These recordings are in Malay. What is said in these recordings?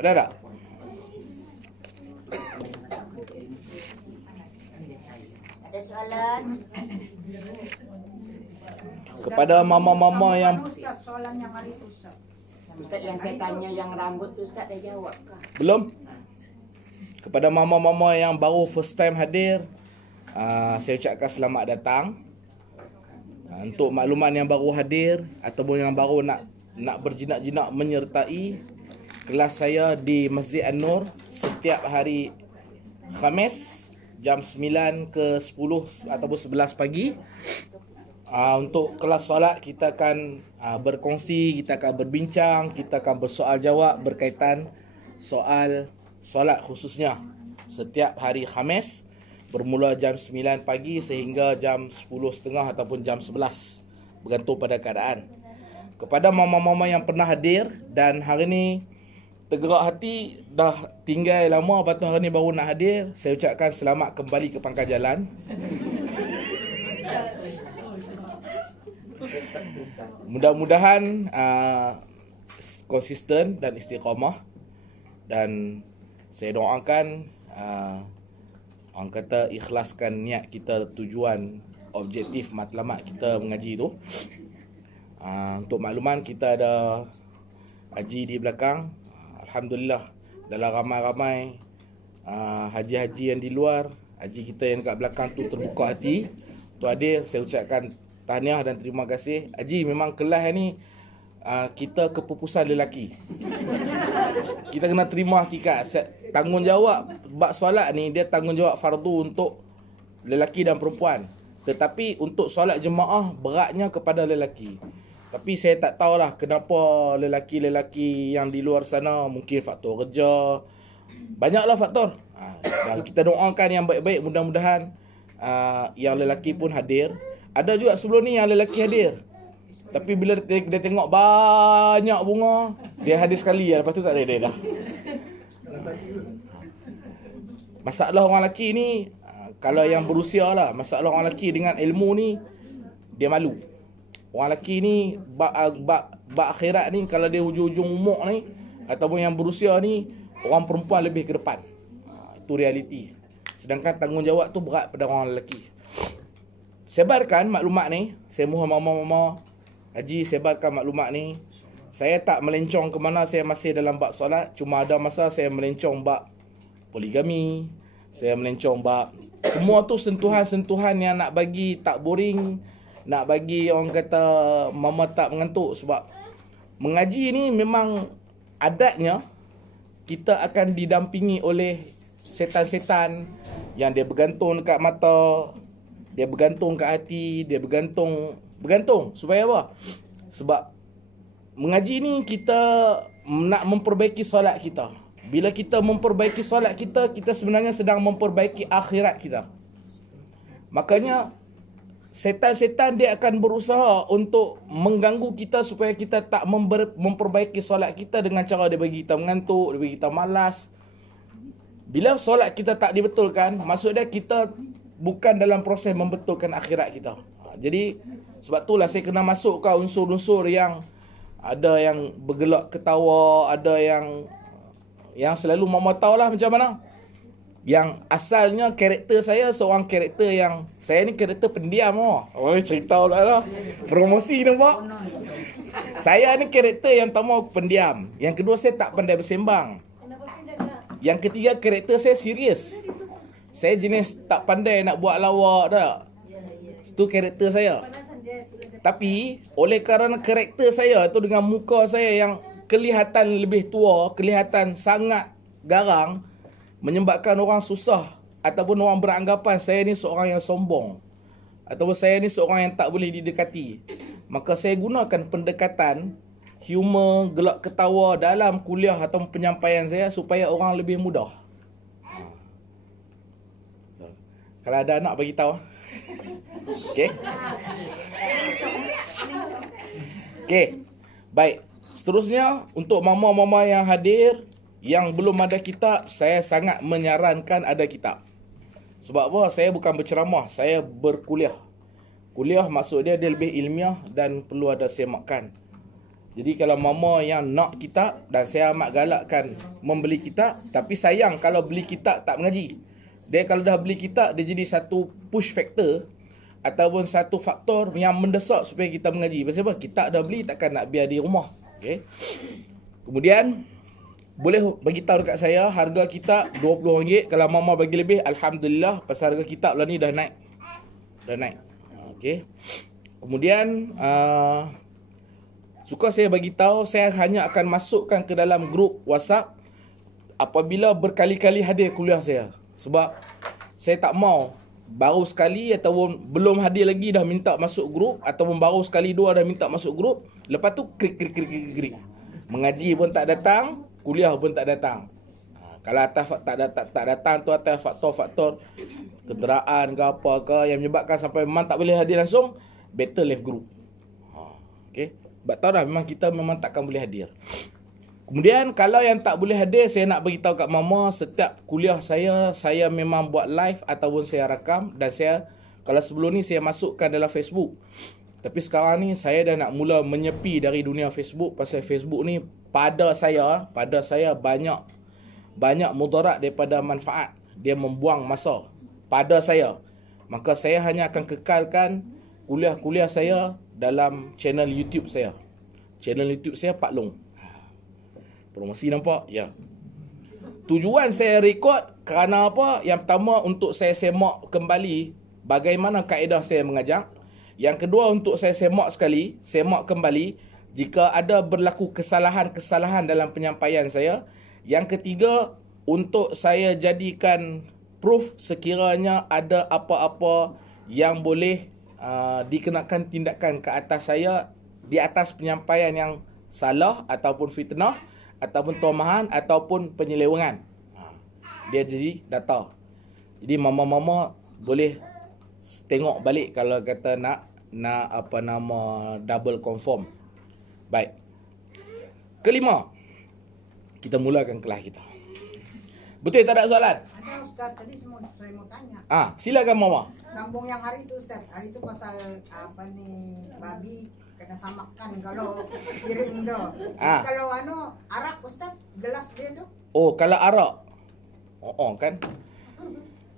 Ada tak? Ada soalan? Kepada mama-mama yang Ustaz, soalan yang hari itu Ustaz. Ustaz yang saya tanya yang rambut tu Ustaz dah jawab kah? belum? Kepada mama-mama yang baru first time hadir, saya ucapkan selamat datang. Untuk makluman yang baru hadir ataupun yang baru nak berjinak-jinak menyertai kelas saya di Masjid An-Nur setiap hari Khamis jam 9 ke 10 ataupun 11 pagi. Untuk kelas solat kita akan berkongsi, kita akan berbincang, kita akan bersoal jawab berkaitan soal solat khususnya setiap hari Khamis bermula jam 9 pagi sehingga jam 10.30 ataupun jam 11 bergantung pada keadaan. Kepada mama-mama yang pernah hadir dan hari ni tergerak hati dah tinggal lama lepas tu hari ni baru nak hadir, saya ucapkan selamat kembali ke pangkal jalan. Mudah-mudahan konsisten dan istiqamah, dan saya doakan orang kata ikhlaskan niat kita, tujuan objektif matlamat kita mengaji tu. Untuk makluman, kita ada haji di belakang. Alhamdulillah, dalam ramai-ramai haji-haji yang di luar, haji kita yang kat belakang tu terbuka hati. Tu Adil, saya ucapkan tahniah dan terima kasih. Haji, memang kelas ni kita kepupusan lelaki. Kita kena terima hakikat. Tanggungjawab bab solat ni, dia tanggungjawab fardu untuk lelaki dan perempuan. Tetapi untuk solat jemaah beratnya kepada lelaki. Tapi saya tak tahulah kenapa lelaki-lelaki yang di luar sana, mungkin faktor kerja, banyaklah faktor. Dan kita doakan yang baik-baik, mudah-mudahan yang lelaki pun hadir. Ada juga sebelum ni yang lelaki hadir, tapi bila dia tengok banyak bunga, dia hadir sekali, lepas tu tak ada dia dah. Masalah orang lelaki ni, kalau yang berusia lah, masalah orang lelaki dengan ilmu ni, dia malu. Orang lelaki ni bab akhirat ni, kalau dia hujung-hujung umur ni ataupun yang berusia ni, orang perempuan lebih ke depan. Itu realiti. Sedangkan tanggungjawab tu berat pada orang lelaki. Sebarkan maklumat ni, saya mohon mama-mama haji, sebarkan maklumat ni. Saya tak melencong ke mana, saya masih dalam bab solat. Cuma ada masa saya melencong bab poligami, saya melencong bab semua tu sentuhan-sentuhan yang nak bagi tak boring, nak bagi orang kata mama tak mengantuk. Sebab mengaji ni memang adatnya kita akan didampingi oleh setan-setan yang dia bergantung dekat mata, dia bergantung kat hati, dia bergantung supaya apa? Sebab mengaji ni kita nak memperbaiki solat kita. Bila kita memperbaiki solat kita, kita sebenarnya sedang memperbaiki akhirat kita. Makanya setan-setan dia akan berusaha untuk mengganggu kita supaya kita tak memperbaiki solat kita dengan cara dia bagi kita mengantuk, dia bagi kita malas. Bila solat kita tak dibetulkan, maksudnya kita bukan dalam proses membetulkan akhirat kita. Jadi sebab itulah saya kena masukkan unsur-unsur yang ada yang bergelak ketawa, ada yang selalu mama tahulah macam mana. Yang asalnya karakter saya seorang karakter yang, saya ni karakter pendiam. Cerita pula lah, promosi nampak. Saya ni karakter yang pertama pendiam. Yang kedua, saya tak pandai bersembang. Yang ketiga, karakter saya serius. Saya jenis tak pandai nak buat lawak tak. Itu karakter saya. Tapi oleh kerana karakter saya tu dengan muka saya yang kelihatan lebih tua, kelihatan sangat garang, menyebabkan orang susah ataupun orang beranggapan saya ni seorang yang sombong ataupun saya ni seorang yang tak boleh didekati. Maka saya gunakan pendekatan humor, gelak ketawa dalam kuliah atau penyampaian saya supaya orang lebih mudah. Kalau ada anak bagi tahu. Okey. Okey. Baik. Seterusnya, untuk mama-mama yang hadir yang belum ada kitab, saya sangat menyarankan ada kitab. Sebab apa? Saya bukan berceramah, saya berkuliah. Kuliah maksud dia lebih ilmiah dan perlu ada semakan. Jadi kalau mama yang nak kitab, dan saya amat galakkan membeli kitab, tapi sayang kalau beli kitab tak mengaji. Dia kalau dah beli kitab, dia jadi satu push factor ataupun satu faktor yang mendesak supaya kita mengaji. Pasal apa? Kitab dah beli, takkan nak biar di rumah. Okay. Kemudian boleh bagi tahu dekat saya harga kitab RM20. Kalau mama bagi lebih, alhamdulillah, pasal harga kitab lah ni dah naik. Dah naik. Okey. Kemudian suka saya bagi tahu, saya hanya akan masukkan ke dalam grup WhatsApp apabila berkali-kali hadir kuliah saya. Sebab saya tak mau baru sekali ataupun belum hadir lagi dah minta masuk grup, ataupun baru sekali dua dah minta masuk grup, lepas tu krik. Mengaji pun tak datang, kuliah pun tak datang. Kalau atas tak datang tu atas faktor-faktor kenderaan ke apa ke yang menyebabkan sampai memang tak boleh hadir langsung, better left group. Okey. Sebab tahu dah memang kita memang takkan boleh hadir. Kemudian kalau yang tak boleh hadir, saya nak beritahu kat mama, setiap kuliah saya memang buat live ataupun saya rakam, dan saya kalau sebelum ni saya masukkan dalam Facebook. Tapi sekarang ni saya dah nak mula menyepi dari dunia Facebook, pasal Facebook ni pada saya banyak mudarat daripada manfaat. Dia membuang masa pada saya. Maka saya hanya akan kekalkan kuliah-kuliah saya dalam channel YouTube saya. Channel YouTube saya Pak Long. Promosi nampak? Ya. Tujuan saya rekod kerana apa? Yang pertama, untuk saya semak kembali bagaimana kaedah saya mengajar. Yang kedua, untuk saya semak kembali jika ada berlaku kesalahan-kesalahan dalam penyampaian saya. Yang ketiga, untuk saya jadikan proof sekiranya ada apa-apa yang boleh dikenakan tindakan ke atas saya di atas penyampaian yang salah ataupun fitnah ataupun tomahan ataupun penyelewengan. Dia jadi data. Jadi mama-mama boleh tengok balik kalau kata nak double confirm. Baik. Kelima, kita mulakan kelas kita. Betul tak ada soalan? Ada Ustaz, tadi saya mau tanya. Silakan mama. Sambung yang hari itu Ustaz. Hari itu pasal babi kena samakan kalau piring tu. Kalau arak Ustaz, gelas dia tu. Oh, kalau arak. Kan.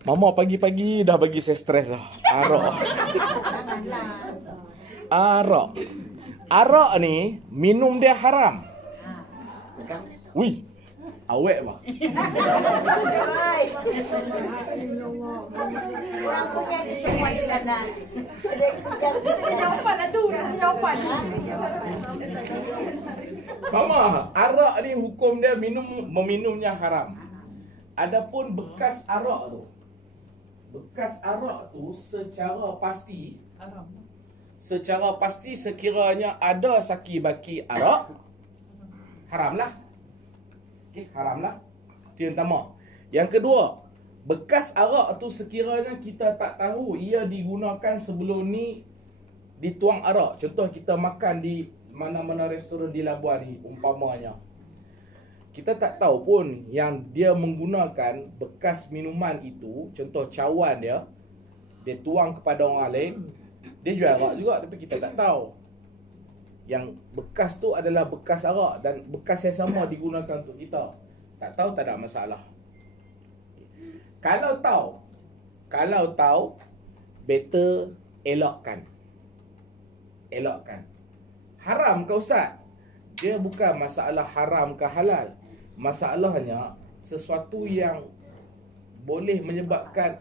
Mama pagi-pagi dah bagi saya stres dah. Arak ni minum dia haram. Wih, awet mah. Orang punya di semua di sana. Jawapan lah tu. Jawapan. Mama, arak ni hukum dia meminumnya haram. Adapun bekas arak tu secara pasti sekiranya ada saki baki arak, haramlah. Okey, haramlah. Itu yang pertama. Yang kedua, bekas arak tu sekiranya kita tak tahu ia digunakan sebelum ni dituang arak. Contoh kita makan di mana-mana restoran di Labuan ni umpamanya. Kita tak tahu pun yang dia menggunakan bekas minuman itu, contoh cawan dia tuang kepada orang lain, dia jual arak juga tapi kita tak tahu. Yang bekas tu adalah bekas arak dan bekas yang sama digunakan untuk kita. Tak tahu tak ada masalah. Kalau tahu, better elakkan. Haram ke Ustaz? Dia bukan masalah haram ke halal. Masalahnya sesuatu yang boleh menyebabkan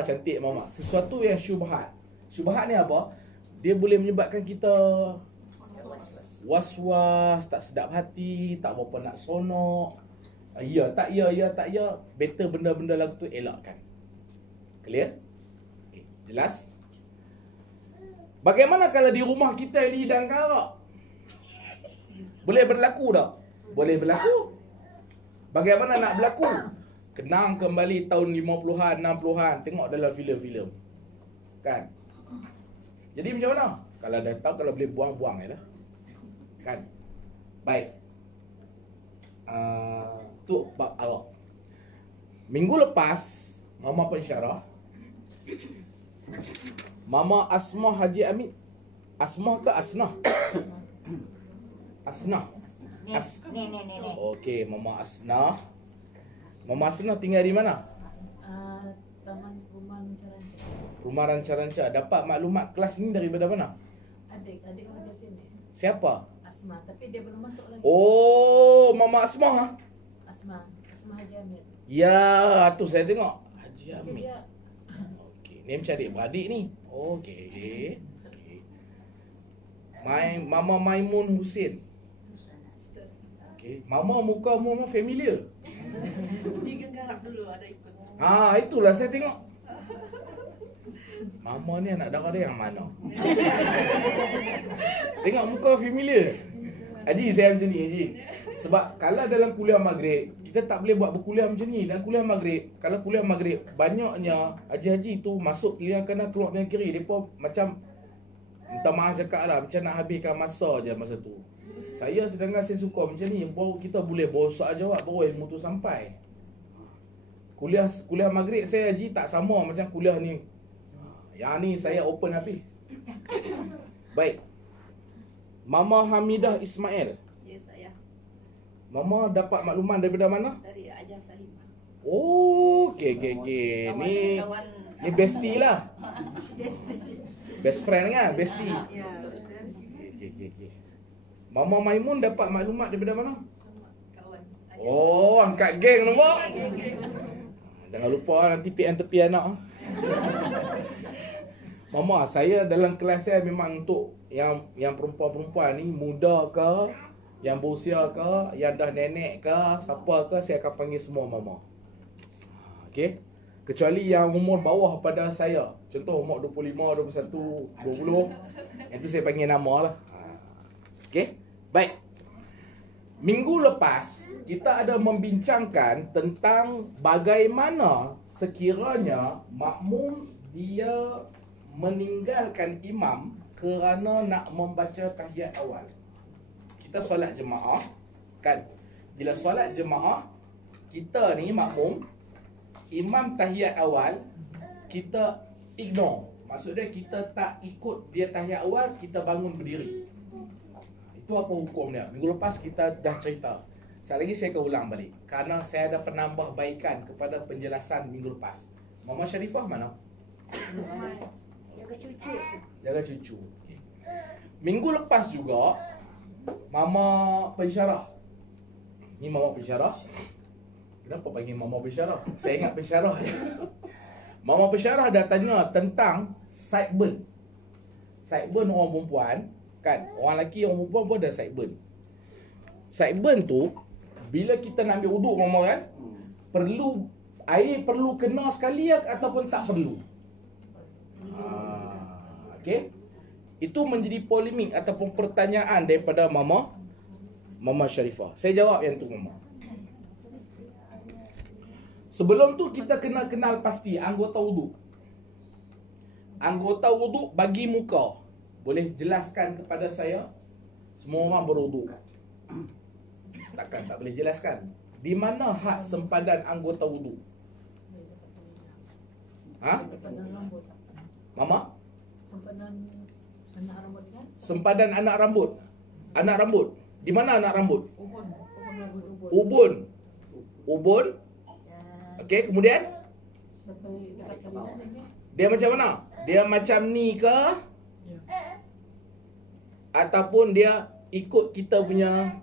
cantik mama. Sesuatu yang syubhat. Syubhat ni apa? Dia boleh menyebabkan kita was-was, tak sedap hati, tak berapa nak sonok. Ya tak ya. Better benda-benda lagu tu elakkan. Clear? Okay, jelas? Bagaimana kalau di rumah kita dihidangkan arak? Boleh berlaku tak? Boleh berlaku. Bagaimana nak berlaku? Kenang kembali tahun 50-an, 60-an. Tengok dalam filem-filem. Kan? Jadi macam mana? Kalau dah tahu, kalau boleh buang-buang je lah. Kan? Baik. Tu bab arak. Minggu lepas, Mama pensyarah, Mama Asmah Haji Amin. Asmah ke Asnah? Asnah. Nih, nih. Okey, Mama Asnah. Mama Asnah tinggal di mana? Taman Perumahan Ranca-Ranca. Rumah Ranca-Ranca. Dapat maklumat kelas ni daripada mana? Adik kerja sini. Siapa? Asma, tapi dia belum masuk lagi. Oh, Mama Asmah. Asma Haji Hamid. Ya, tu saya tengok. Haji Tapi Hamid. dia Okey, ni macam adik-beradik ni. Okey. Okey. Mama Maimun Husin. Okey, Mama muka Mama familiar. dia garap dulu ada ikut. Itulah saya tengok. Mama ni anak dara dia yang mana? Tengok muka familiar. Haji, saya macam ni Haji. Sebab kalau dalam kuliah maghrib, kita tak boleh buat berkuliah macam ni. Dalam kuliah maghrib, kalau kuliah maghrib, banyaknya haji-haji tu masuk telinga kanan, keluar telinga kiri. Mereka macam, minta maaf cakap lah, macam nak habiskan masa je masa tu. Sedangkan saya suka macam ni, baru kita boleh soal jawab, baru ilmu tu sampai. Kuliah maghrib saya Haji tak sama macam kuliah ni. Yang ni saya open habis. Baik. Mama Hamidah Ismail. Ya, saya. Mama dapat makluman daripada mana? Dari Ajah Salimah. Oh, okey. Ni bestie lah. Best friend kan, bestie. Ya. Okey. Mama Maimun dapat maklumat daripada mana? Kawan. Oh, angkat geng nampak. Jangan lupa nanti tepi anak. Mama, saya dalam kelas saya memang untuk yang perempuan-perempuan ni, muda ke, yang berusia ke, yang dah nenek ke, siapa ke, saya akan panggil semua Mama. Okey? Kecuali yang umur bawah pada saya. Contoh umur 25, 21, 20. Itu saya panggil nama lah. Okey? Baik. Minggu lepas, kita ada membincangkan tentang bagaimana sekiranya makmum dia meninggalkan imam kerana nak membaca tahiyat awal. Kita solat jemaah, kan? Bila solat jemaah, kita ni makmum, imam tahiyat awal, kita ignore. Maksudnya kita tak ikut dia tahiyat awal, kita bangun berdiri. Itu apa hukum dia? Minggu lepas kita dah cerita. Sekali lagi saya akan ulang balik, kerana saya ada penambahbaikan kepada penjelasan minggu lepas. Mama Sharifah mana? Jaga cucu. Okay. Minggu lepas juga Mama pensyarah. Ni Mama pensyarah. Kenapa panggil Mama pensyarah? Saya ingat pensyarah. Mama pensyarah dah tanya tentang sideburn. Sideburn orang perempuan, kan? Orang lelaki, orang perempuan pun ada sideburn. Sideburn tu bila kita nak ambil wuduk Mama kan, air perlu kena sekali ataupun tak perlu? Okey. Itu menjadi polemik ataupun pertanyaan daripada Mama Sharifah. Saya jawab yang tu Mama. Sebelum tu kita kena kenal pasti anggota wuduk. Anggota wuduk bagi muka. Boleh jelaskan kepada saya? Semua orang berwuduk. Takkan tak boleh jelaskan. Di mana had sempadan anggota wuduk? Mama? Sempadan anak rambut. Anak rambut. Di mana anak rambut? Ubun. Okey, kemudian? Dia macam mana? Dia macam ni ke? Ataupun dia ikut kita punya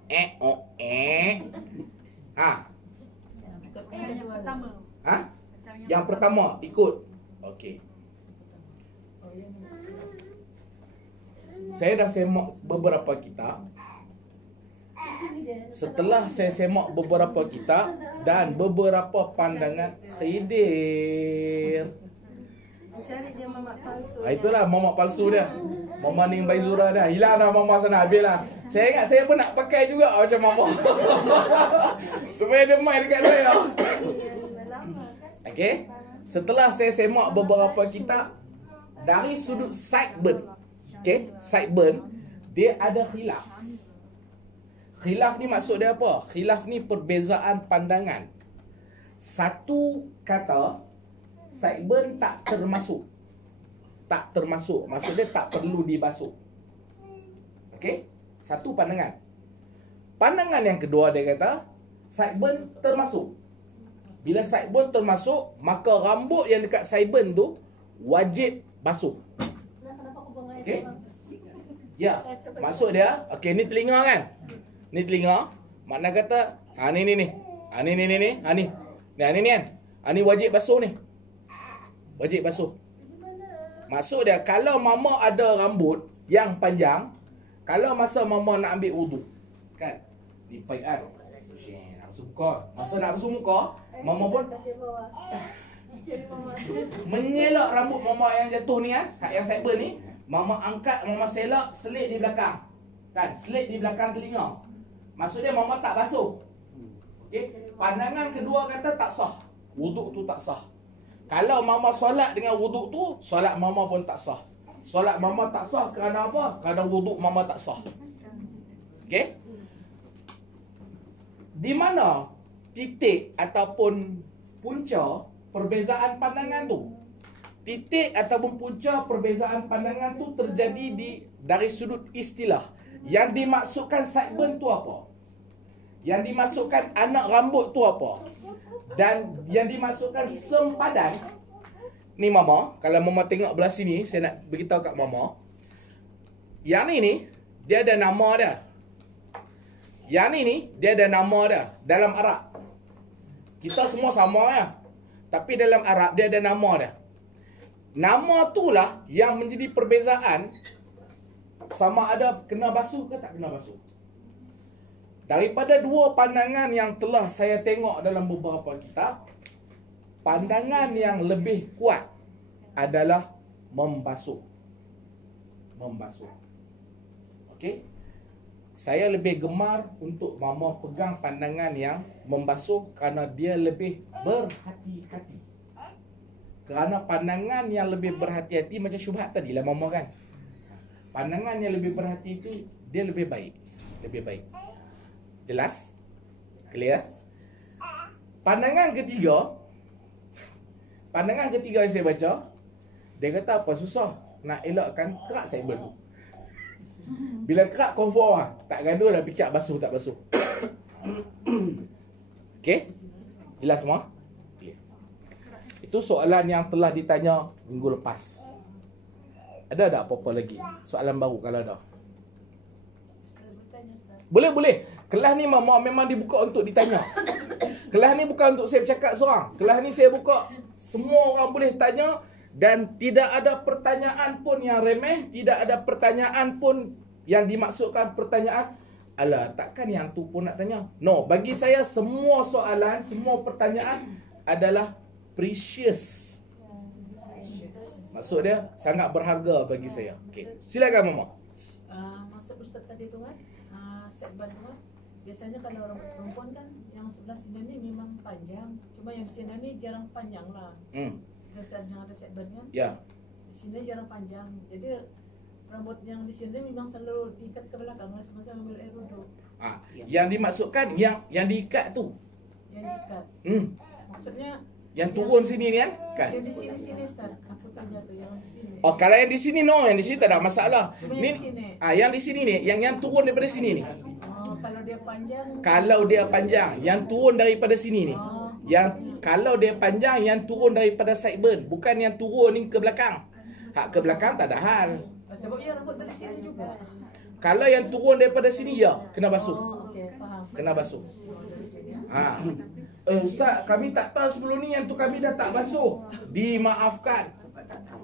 Yang pertama ikut. Okey. Saya dah semak beberapa kitab. Setelah saya semak beberapa kitab dan beberapa pandangan, Khidir. Cari dia mamak palsu. Itulah mamak palsu dia. Mama Ning Baizura dah. Hilang dah mama sana, habislah. Saya ingat saya pun nak pakai juga macam mama. Supaya dia main dekat saya. Okey. Setelah saya semak beberapa kitab dari sudut sideburn. Okey, sideburn dia ada khilaf. Khilaf ni maksud dia apa? Khilaf ni perbezaan pandangan. Satu kata sideburn tak termasuk. Tak termasuk. Maksud dia tak perlu dibasuh. Okey? Satu pandangan. Pandangan yang kedua dia kata sideburn termasuk. Bila sideburn termasuk, maka rambut yang dekat sideburn tu wajib basuh. Okey? Ya, maksud dia, okey ni telinga kan? Ni telinga, makna kata ni ni. Ni kan? Ni wajib basuh ni. Wajib basuh. Maksud dia kalau mama ada rambut yang panjang, kalau masa mama nak ambil wudu, kan? Lipat kan. Nak basuh muka. Masa nak basuh muka, mama pun mengelak rambut mama yang jatuh ni kan, yang sideburn ni, mama angkat, mama selak, selit di belakang. Kan? Selit di belakang telinga. Maksud dia mama tak basuh. Okey, pandangan kedua kata tak sah. Wuduk tu tak sah. Kalau mama solat dengan wuduk tu, solat mama pun tak sah. Solat mama tak sah kerana apa? Kerana wuduk mama tak sah. Okey? Di mana titik ataupun punca perbezaan pandangan tu? Titik ataupun punca perbezaan pandangan tu terjadi dari sudut istilah. Yang dimaksudkan sideburn tu apa? Yang dimasukkan anak rambut tu apa? Dan yang dimasukkan sempadan. Ni mama, kalau mama tengok belah sini, saya nak beritahu kat mama. Yang ni dia ada nama dia. Yang ni dia ada nama dia dalam Arab. Kita semua sama ya. Tapi dalam Arab dia ada nama dia. Nama itulah yang menjadi perbezaan sama ada kena basuh ke tak kena basuh. Daripada dua pandangan yang telah saya tengok dalam beberapa kitab, pandangan yang lebih kuat adalah membasuh. Membasuh. Okey? Saya lebih gemar untuk mama pegang pandangan yang membasuh kerana dia lebih berhati-hati. Kerana pandangan yang lebih berhati-hati macam syubhat tadi lah mama kan. Pandangan yang lebih berhati itu dia lebih baik. Lebih baik. Jelas? Clear? Pandangan ketiga yang saya baca, dia kata apa susah nak elakkan kerak sideburn. Bila kerak confirm lah, tak gaduh dah fikir basuh tak basuh. Okey? Jelas semua? Clear. Itu soalan yang telah ditanya minggu lepas. Ada tak apa-apa lagi? Soalan baru kalau ada. Boleh. Kelas ni memang dibuka untuk ditanya. Kelas ni bukan untuk saya bercakap seorang. Kelas ni saya buka, semua orang boleh tanya. Dan tidak ada pertanyaan pun yang remeh. Tidak ada pertanyaan pun yang dimaksudkan pertanyaan, alah takkan yang tu pun nak tanya. No, bagi saya semua soalan, semua pertanyaan adalah precious. Maksud dia sangat berharga bagi saya. Okey, silakan mama. Maksud Ustaz tadi tu kan, sideburn tu kan, biasanya kalau orang perempuan kan yang sebelah sini ni memang panjang, cuma yang di sini ni jarang panjang lah. Biasanya yang ada sideburn kan, ya. Di sini jarang panjang, jadi rambut yang di sini memang selalu diikat ke belakang semasa ambil air wudhu. Yang dimaksudkan yang diikat tu. Yang diikat. Maksudnya yang turun sini ni kan? Yang di sini Ustaz. Aku tanya tu yang di sini. Oh, kalau yang di sini no, yang di sini tak ada masalah. Ni yang di sini ni, yang turun daripada sini ni. Kalau dia panjang. Kalau dia panjang, yang turun daripada sini ni. Yang kalau dia panjang, yang turun daripada sideburn, bukan yang turun ni ke belakang. Ke belakang tak ada hal. Sebab dia rambut dari sini juga. Kalau yang turun daripada sini ya, kena basuh. Okey, faham. Kena basuh. Ustaz, kami tak tahu sebelum ni yang tu kami dah tak basuh. Dimaafkan.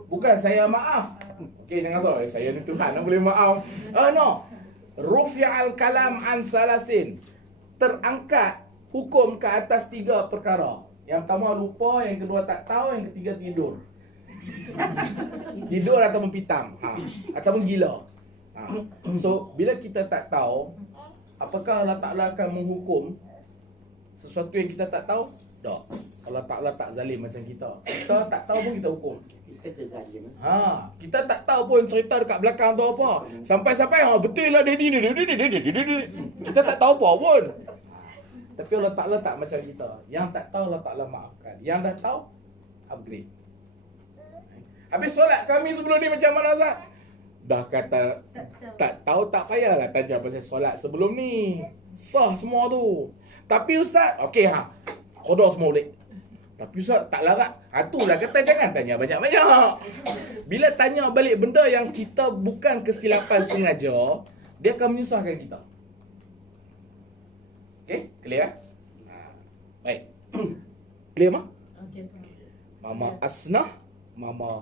Bukan saya maaf. Okey, jangan salah. Saya ni Tuhan, boleh maaf. No. Rufi'al kalam an salasin. Terangkat hukum ke atas 3 perkara. Yang pertama lupa, yang kedua tak tahu, yang ketiga tidur. Tidur ataupun pitam, ataupun gila. So, bila kita tak tahu, apakah Allah Ta'ala akan menghukum sesuatu yang kita tak tahu? Tak. Allah Ta'ala tak zalim macam kita. Kita tak tahu pun kita hukum. Kita tak tahu pun cerita dekat belakang tu apa. Sampai-sampai betul lah daddy ni. Kita tak tahu apa pun. Tapi Allah Ta'ala tak macam kita. Yang tak tahu Allah Ta'ala maafkan. Yang dah tahu, upgrade. Habis solat kami sebelum ni macam mana Ustaz? Dah kata tak tahu tak payahlah tanya pasal solat sebelum ni. Sah semua tu. Tapi Ustaz, okey Qada semua boleh. Tapi Ustaz tak larat. Itulah kata jangan tanya banyak-banyak. Bila tanya balik benda yang kita bukan kesilapan sengaja, dia akan menyusahkan kita. Okey, clear? Baik. Clear mah? Okey. Mama Asnah, Mama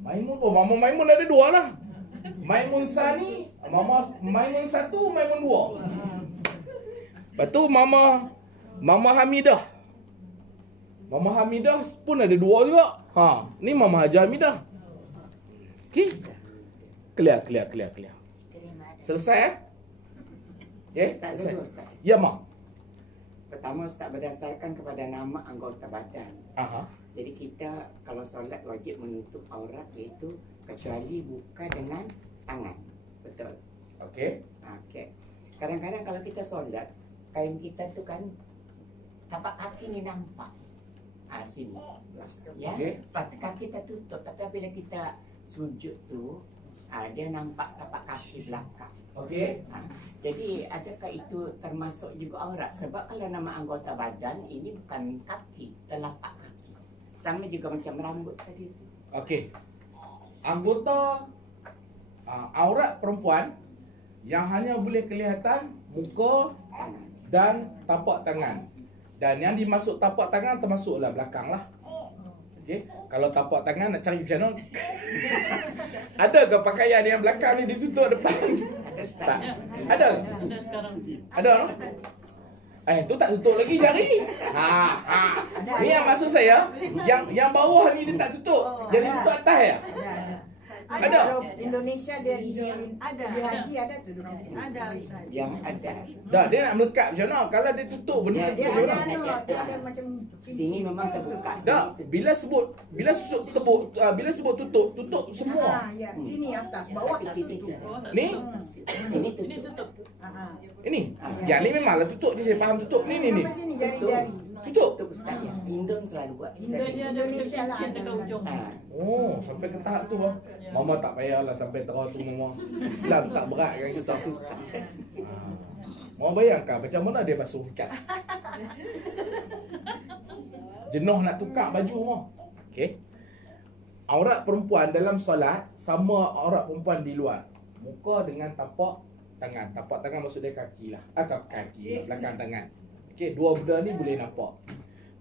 Maimun. Oh, Mama Maimun ada dua lah. Maimun Sani, Maimun 1, Maimun 2. Lepas tu Mama Hamidah. Mama Hamidah pun ada dua juga. Ni Mama Haji Hamidah. Okey. Clear. Selesai Tak selesai. dulu Ustaz. Ya, Mak. Pertama Ustaz berdasarkan kepada nama anggota badan. Jadi kita kalau solat wajib menutup aurat, iaitu kecuali buka dengan tangan. Betul. Okey. Okey. Kadang-kadang kalau kita solat, kain kita tu kan tapak kaki ni nampak. Sini. Ya. Okey. Kaki kita tutup, tapi apabila kita sujud tu, dia nampak tapak kaki belakang. Okey. Jadi adakah itu termasuk juga aurat? Sebab kalau nama anggota badan ini bukan kaki, telapak kaki. Sama juga macam rambut tadi tu. Okey. Anggota aurat perempuan yang hanya boleh kelihatan muka dan tapak tangan. Dan yang dimasuk tapak tangan termasuklah belakang lah. Okey. Kalau tapak tangan nak cari macam mana? Ada ke pakaian yang belakang ni ditutup depan? Tak. Ada? Ada sekarang. Ada no? Tu tak tutup lagi jari. Ni yang maksud saya, yang bawah ni dia tak tutup. Jadi tutup atas ya? Ada. Kalau Indonesia dia Ada. di haji ada tu. Ada. Yang ada. Dah, dia nak melekat macam mana? Kalau dia tutup benda Dia tu ada macam mana? dia ada macam Sini memang terbuka. Tak, bila sebut tutup semua. ya, sini atas, bawah tak tutup. Ni, Ini Ini tutup. tutup. ini. Yang ni memanglah tutup je, saya faham tutup. Ni. Sampai sini jari-jari. Tutup. Tutup Ustaz ya. Indon selalu buat. Dia ada macam cincin dekat ujung. Oh, sampai ke tahap tu. Mama tak payahlah sampai terang tu Mama. Islam tak berat kan kita. Susah. Mama bayangkan macam mana dia basuh ikat. Jenuh nak tukar baju Mama. Okey. Aurat perempuan dalam solat sama aurat perempuan di luar. Muka dengan tapak tangan. Tapak tangan maksud dia kaki lah. Kaki, belakang tangan. Okey, dua benda ni boleh nampak.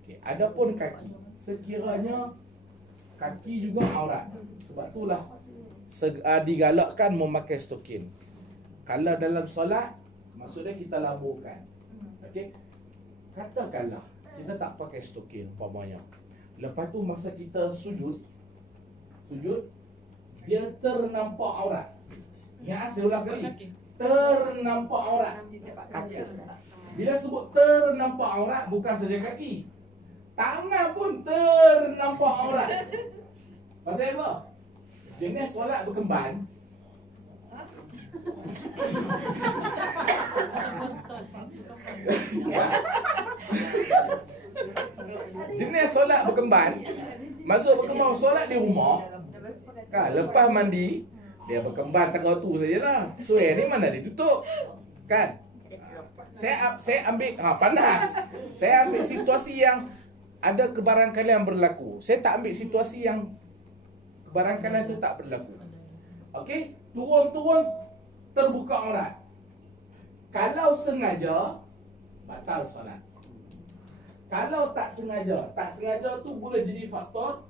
Okey, adapun kaki, sekiranya kaki juga aurat. Sebab itulah digalakkan memakai stokin. Kalau dalam solat, maksudnya kita laburkan. Okey. Katakanlah kita tak pakai stokin umpamanya. Lepas tu masa kita sujud dia ternampak aurat. Ya, saya ulang sekali. Ternampak aurat. Kaki. Bila sebut ternampak aurat, bukan saja kaki, tangan pun ternampak aurat. Pasal apa? Jenis solat berkemban. Jenis solat berkemban. Maksud berkemban solat di rumah kan, lepas mandi dia berkemban tengah tu sajalah. So ni mana dia tutup kan? Saya ambil panas. Saya ambil situasi yang ada kebarangkalian berlaku. Saya tak ambil situasi yang kebarangkalian tu tak berlaku. Okey, turun terbuka aurat. Kalau sengaja batal solat. Kalau tak sengaja tu boleh jadi faktor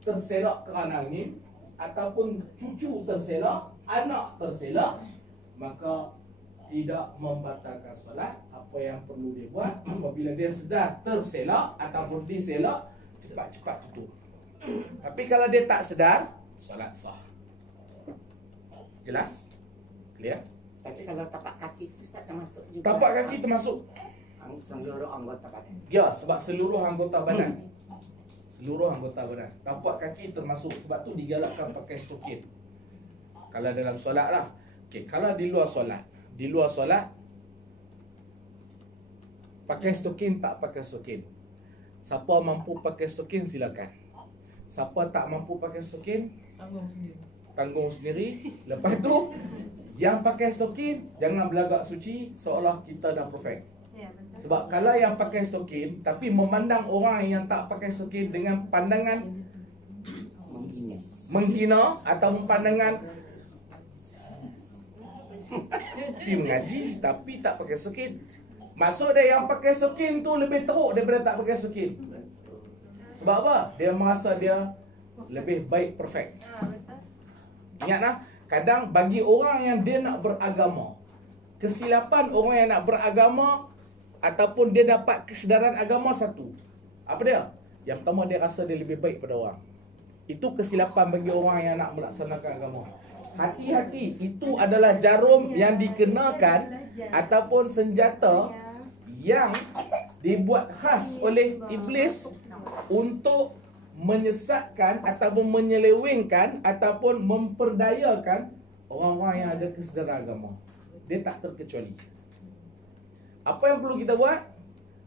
terselak kerana angin ataupun cucu terselak, anak terselak, maka tidak membatalkan solat. Apa yang perlu dia buat apabila dia sedar terselak ataupun diselak, cepat-cepat tutup. Tapi kalau dia tak sedar, solat sah. Jelas? Clear? Tapi kalau tapak kaki itu Ustaz termasuk juga. Tapak kaki termasuk? Seluruh anggota badan. Ya, sebab seluruh anggota badan. Seluruh anggota badan. Tapak kaki termasuk. Sebab tu digalakkan pakai stokin. Kalau dalam solat lah. Okey, kalau di luar solat. Di luar solat, pakai stokin tak pakai stokin. Siapa mampu pakai stokin silakan. Siapa tak mampu pakai stokin, Tanggung sendiri. tanggung sendiri. Lepas tu Yang pakai stokin jangan berlagak suci seolah kita dah perfect. Sebab kalau yang pakai stokin tapi memandang orang yang tak pakai stokin dengan pandangan menghina atau pandangan pergi mengaji tapi tak pakai stokin, maksud dia yang pakai stokin tu lebih teruk daripada tak pakai stokin. Sebab apa? Dia merasa dia lebih baik, perfect. Ingatlah, kadang bagi orang yang dia nak beragama, kesilapan orang yang nak beragama ataupun dia dapat kesedaran agama satu. Apa dia? Yang pertama, dia rasa dia lebih baik pada orang. Itu kesilapan bagi orang yang nak melaksanakan agama. Hati-hati, itu adalah jarum yang dikenakan ataupun senjata yang dibuat khas oleh iblis untuk menyesatkan ataupun menyelewengkan ataupun memperdayakan orang-orang yang ada kesedaran agama. Dia tak terkecuali. Apa yang perlu kita buat?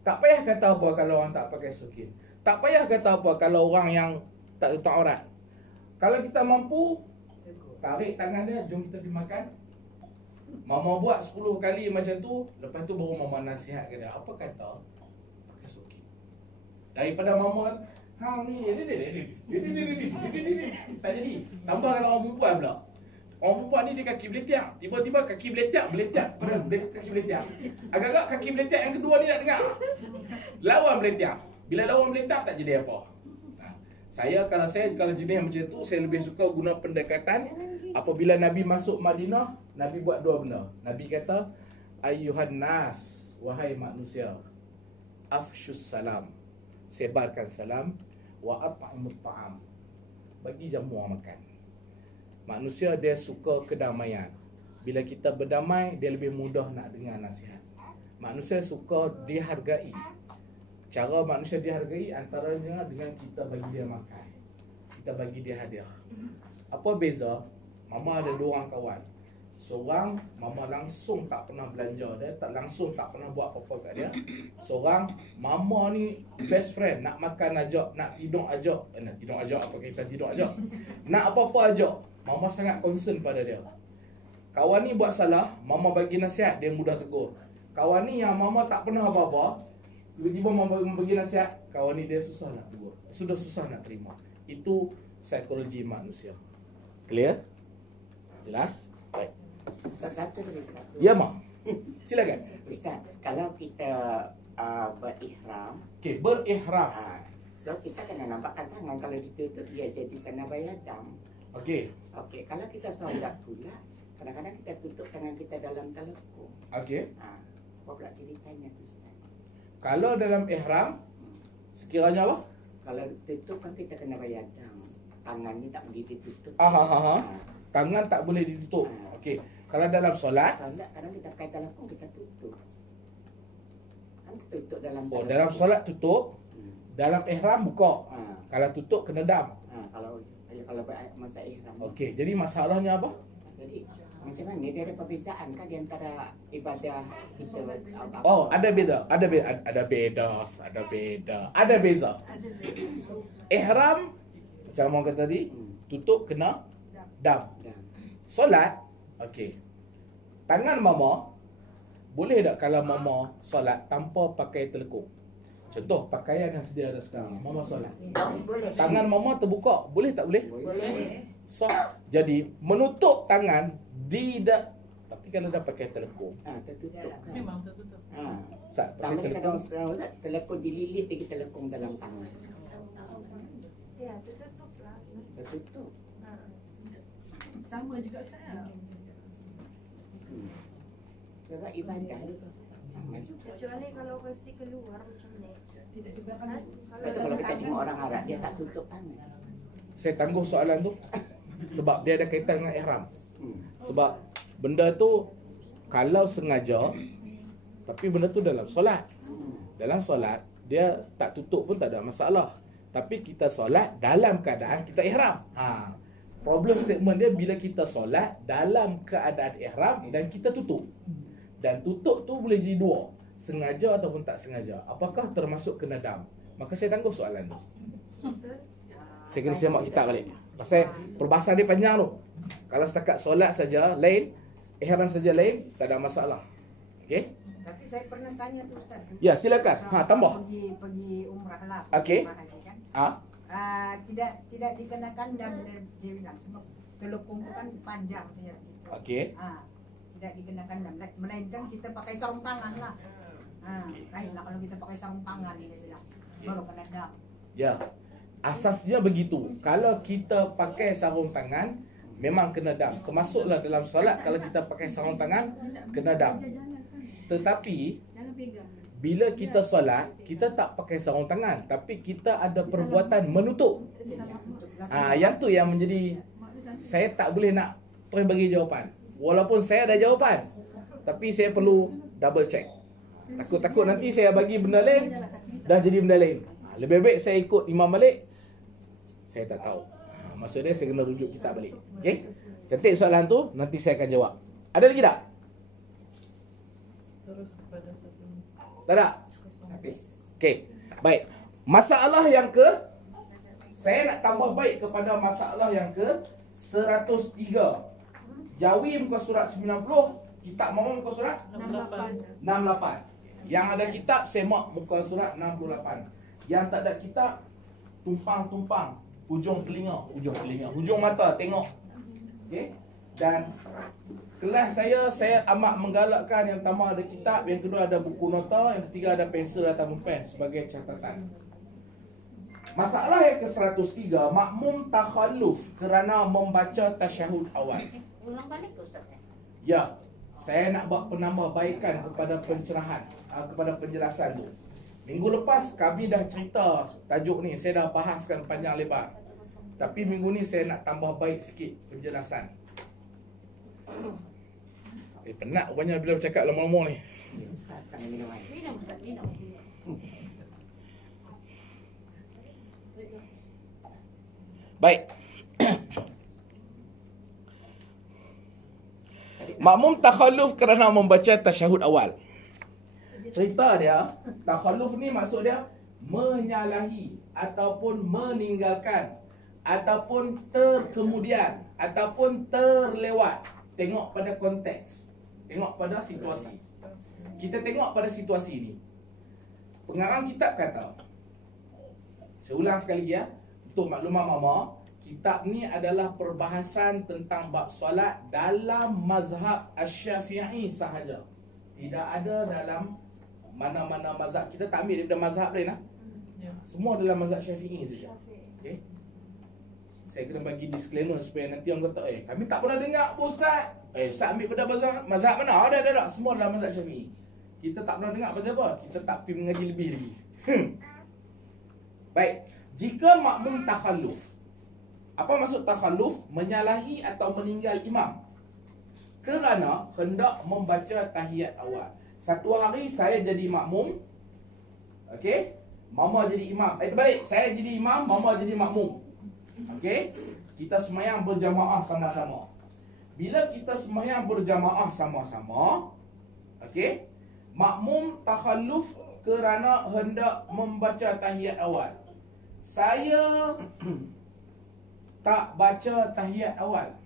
Tak payah kata apa kalau orang tak pakai stokin. Tak payah kata apa kalau orang yang tak tutup aurat. Kalau kita mampu, tarik tangan dia, jom kita pergi makan. Mama buat 10 kali macam tu, lepas tu baru mama nasihat ke dia. Apa kata? Pakai stokin. Daripada mama, hang ni, tak jadi. Tambah kalau orang perempuan pula. Orang perempuan ni dia kaki beletiak. Tiba-tiba kaki beletiak. Kaki beletiak. Agak-agak kaki beletiak yang kedua ni nak dengar. Lawan beletiak. Bila lawan beletiak tak jadi apa. Kalau jenis macam tu, saya lebih suka guna pendekatan. Apabila Nabi masuk Madinah, Nabi buat dua benda. Nabi kata, Ayyuhan nas, wahai manusia, afshus salam, sebarkan salam, wa at'imut ta'am, bagi jamu orang makan. Manusia dia suka kedamaian. Bila kita berdamai, dia lebih mudah nak dengar nasihat. Manusia suka dihargai. Cara manusia dihargai antaranya dengan kita bagi dia makan, kita bagi dia hadiah. Apa beza? Mama ada 2 orang kawan. Seorang mama langsung tak pernah belanja dia, tak pernah buat apa-apa kat dia. Seorang mama ni best friend, nak makan ajak, nak tidur ajak. Nak tidur ajak apa kita tidur ajak. Nak apa-apa ajak. Mama sangat concern pada dia. Kawan ni buat salah, mama bagi nasihat, dia mudah tegur. Kawan ni yang mama tak pernah apa-apa, tiba-tiba mama bagi nasihat, kawan ni dia susah nak tegur, sudah susah nak terima. Itu psikologi manusia. Clear? Jelas? Baik. Satu lagi. Ya, Mak. Silakan. Ustaz, kalau kita berihram. Okey, berihram. So kita kena nampakkan tangan. Kalau ditutup dia jadi kena bayar dam. Okey. Okey, kalau kita solat pula, kadang-kadang kita tutup tangan kita dalam telekung. Okey. Apa pula ceritanya tu, Ustaz? Kalau dalam ihram, sekiranya apa? Kalau tutup kan kita kena bayar dam. Tangan ni tak boleh ditutup. Tangan tak boleh ditutup. Okey. Kalau dalam solat, kadang kita pakai telekung kita tutup. Kan kita tutup dalam telekung. Dalam solat tutup. Dalam ihram buka. Kalau tutup kena dam. Kalau masa ihram. Okey, jadi masalahnya apa? Jadi macam mana dia ada perbezaan kan di antara ibadah kita? Oh, ada beza. Ada beza. Ihram macam orang kata tadi, tutup kena dam. Solat, okey. Tangan mama boleh tak kalau mama solat tanpa pakai telekung? Contoh pakaian yang sedia ada sekarang, mama solat. Tangan mama terbuka, boleh tak boleh? Boleh. So, jadi menutup tangan tidak, tapi kalau dah pakai telekung. Tertutup kan? Memang tertutup. Tambah kita solat, telekung dililit lagi telekung dalam tangan. Ya, tertutup lah. Tertutup. Sama juga saya. Sebab ibadah kecuali kalau pasti keluar macam ni. Tidak juga kan? kalau kita tengok orang Arab dia tak tutup tangan. Saya tangguh soalan tu sebab dia ada kaitan dengan ihram. Sebab benda tu kalau sengaja, tapi benda tu dalam solat. Dalam solat dia tak tutup pun tak ada masalah. Tapi kita solat dalam keadaan kita ihram. Problem statement dia bila kita solat dalam keadaan ihram dan kita tutup. Dan tutup tu boleh jadi 2, sengaja ataupun tak sengaja. Apakah termasuk kena dam? Maka saya tangguh soalan tu. Saya kena simak kitab balik. Pasal perbahasan dia panjang tu. Kalau setakat solat saja lain, ihram saja lain, tak ada masalah. Okey? Tapi saya pernah tanya tu Ustaz. Ya, silakan. Tambah. Pergi umrah lah. Okey. Kan? Tidak dikenakan dam, dia bilang sebab telukung itu kan panjang saja. Okey. Tidak dikenakan dam, melainkan kita pakai sarung tangan lah. Lain lah kalau kita pakai sarung tangan, dia bilang baru kena dam. Ya, asasnya begitu. Kalau kita pakai sarung tangan, memang kena dam. Termasuklah dalam solat, kalau kita pakai sarung tangan, kena dam. Tetapi bila kita solat, kita tak pakai sarung tangan, tapi kita ada perbuatan menutup. Yang tu yang menjadi, saya tak boleh nak terus bagi jawapan. Walaupun saya ada jawapan, tapi saya perlu double check. Takut-takut nanti saya bagi benda lain, dah jadi benda lain. Lebih baik saya ikut Imam Malik. Saya tak tahu. Maksudnya saya kena rujuk kitab balik. Okey? Cantik soalan tu, nanti saya akan jawab. Ada lagi tak? Terus kepada satu. Tak ada? Habis. Okey. Baik. Masalah yang saya nak tambah baik kepada masalah yang 103. Jawi muka surat 90, kitab Mama muka surat 68. Yang ada kitab semak muka surat 68. Yang tak ada kitab tumpang-tumpang hujung telinga, hujung mata tengok. Okey? Dan kelas saya amat menggalakkan yang pertama ada kitab, yang kedua ada buku nota, yang ketiga ada pensel atau pen sebagai catatan. Masalah yang ke-103, makmum takhalluf kerana membaca tasyahud awal. Ulang balik Ustaz. Ya, saya nak buat penambahbaikan kepada pencerahan, kepada penjelasan tu. Minggu lepas kami dah cerita tajuk ni, saya dah bahaskan panjang lebar. Tapi minggu ni saya nak tambah baik sikit penjelasan. Penat rupanya bila bercakap lama-lama ni. Minum Ustaz, minum. Baik. Makmum takhalluf kerana membaca tasyahud awal. Cerita dia, takhalluf ni maksud dia menyalahi ataupun meninggalkan ataupun terkemudian ataupun terlewat. Tengok pada konteks, tengok pada situasi. Kita tengok pada situasi ni. Pengarang kitab kata, saya ulang sekali lagi ya, untuk maklumat mama, kitab ni adalah perbahasan tentang bab solat dalam mazhab Asy-Syafi'i sahaja. Tidak ada dalam mana-mana mazhab. Kita tak ambil daripada mazhab lain lah. Semua dalam mazhab Syafi'i saja. Okey. Saya kena bagi disclaimer supaya nanti orang kata, kami tak pernah dengar pun Ustaz. Ustaz ambil pada mazhab mana? Ada. Semua dalam mazhab Syafi'i. Kita tak pernah dengar pasal apa? Kita tak pergi mengaji lebih lagi. Baik. Jika makmum takhalluf. Apa maksud takhalluf? Menyalahi atau meninggal imam kerana hendak membaca tahiyat awal. Satu hari saya jadi makmum. Okey? Mama jadi imam. Terbalik. Saya jadi imam, mama jadi makmum. Okey? Kita sembahyang berjamaah sama-sama. Bila kita sembahyang berjamaah sama-sama, okey? Makmum takhalluf kerana hendak membaca tahiyat awal. Saya tak baca tahiyat awal.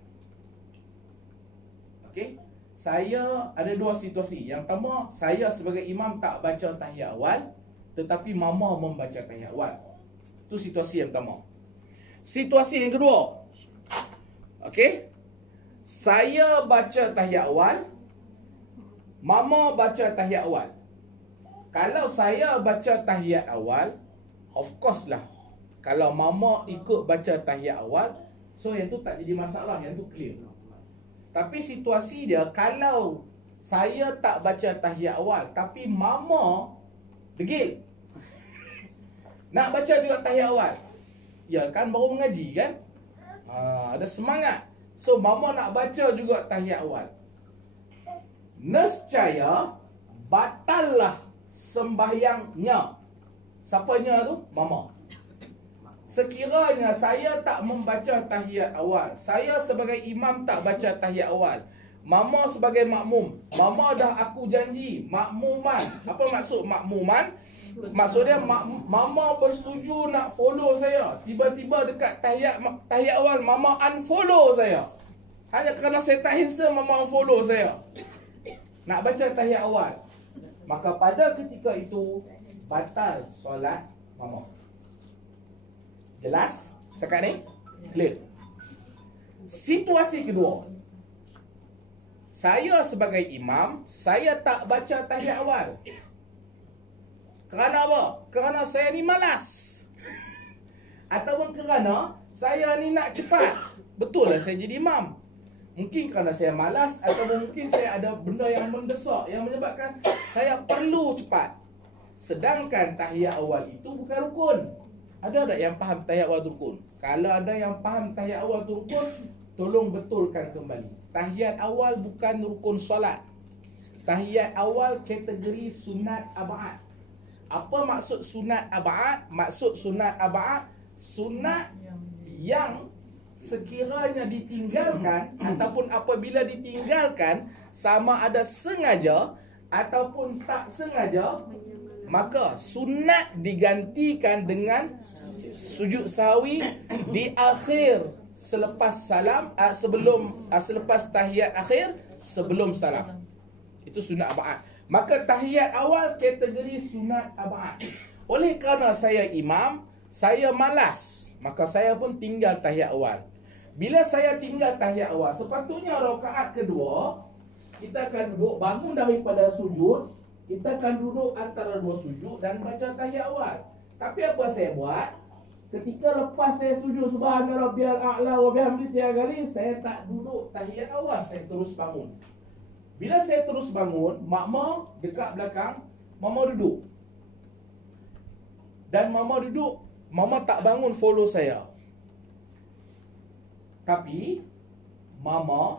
Okey? Saya ada dua situasi. Yang pertama, saya sebagai imam tak baca tahiyat awal, tetapi mama membaca tahiyat awal. Itu situasi yang pertama. Situasi yang kedua. Okey? Saya baca tahiyat awal, mama baca tahiyat awal. Kalau saya baca tahiyat awal, of course lah, kalau mama ikut baca tahiyat awal, so yang tu tak jadi masalah, yang tu clear. Tapi situasi dia, kalau saya tak baca tahiyat awal, tapi mama degil nak baca juga tahiyat awal. Ya kan, baru mengaji kan, ada semangat. So mama nak baca juga tahiyat awal. Nescaya batallah sembahyangnya. Siapanya tu? Mama. Sekiranya saya tak membaca tahiyat awal, saya sebagai imam tak baca tahiyat awal, mama sebagai makmum, mama dah aku janji makmuman. Apa maksud makmuman? Maksudnya mama bersetuju nak follow saya. Tiba-tiba dekat tahiyat awal, mama unfollow saya. Hanya kerana saya tak handsome, mama follow saya. Nak baca tahiyat awal. Maka pada ketika itu, batal solat mama. Jelas? Setakat ni? Clear. Situasi kedua. Saya sebagai imam, saya tak baca tahiyat awal. Kerana apa? Kerana saya ni malas. Ataupun kerana saya ni nak cepat. Betul lah saya jadi imam. Mungkin kerana saya malas, atau mungkin saya ada benda yang mendesak yang menyebabkan saya perlu cepat. Sedangkan tahiyat awal itu bukan rukun. Ada tak yang faham tahiyat awal tu rukun? Kalau ada yang faham tahiyat awal tu rukun, tolong betulkan kembali. Tahiyat awal bukan rukun solat. Tahiyat awal kategori sunat ab'ad. Apa maksud sunat ab'ad? Maksud sunat ab'ad, sunat yang sekiranya ditinggalkan ataupun apabila ditinggalkan, sama ada sengaja ataupun tak sengaja, maka sunat digantikan dengan sujud sahwi di akhir selepas salam, selepas tahiyat akhir sebelum salam. Itu sunat ab'ad. Maka tahiyat awal kategori sunat ab'ad. Oleh kerana saya imam, saya malas, maka saya pun tinggal tahiyat awal. Bila saya tinggal tahiyat awal, sepatutnya rakaat kedua kita akan duduk, bangun daripada sujud, kita akan duduk antara dua sujud dan baca tahiyat awal. Tapi apa saya buat? Ketika lepas saya sujud subhana rabbiyal a'la wa bihamdihi 3 kali, saya tak duduk tahiyat awal, saya terus bangun. Bila saya terus bangun, makmum dekat belakang, mama duduk. Dan mama duduk, mama tak bangun follow saya. Tapi mama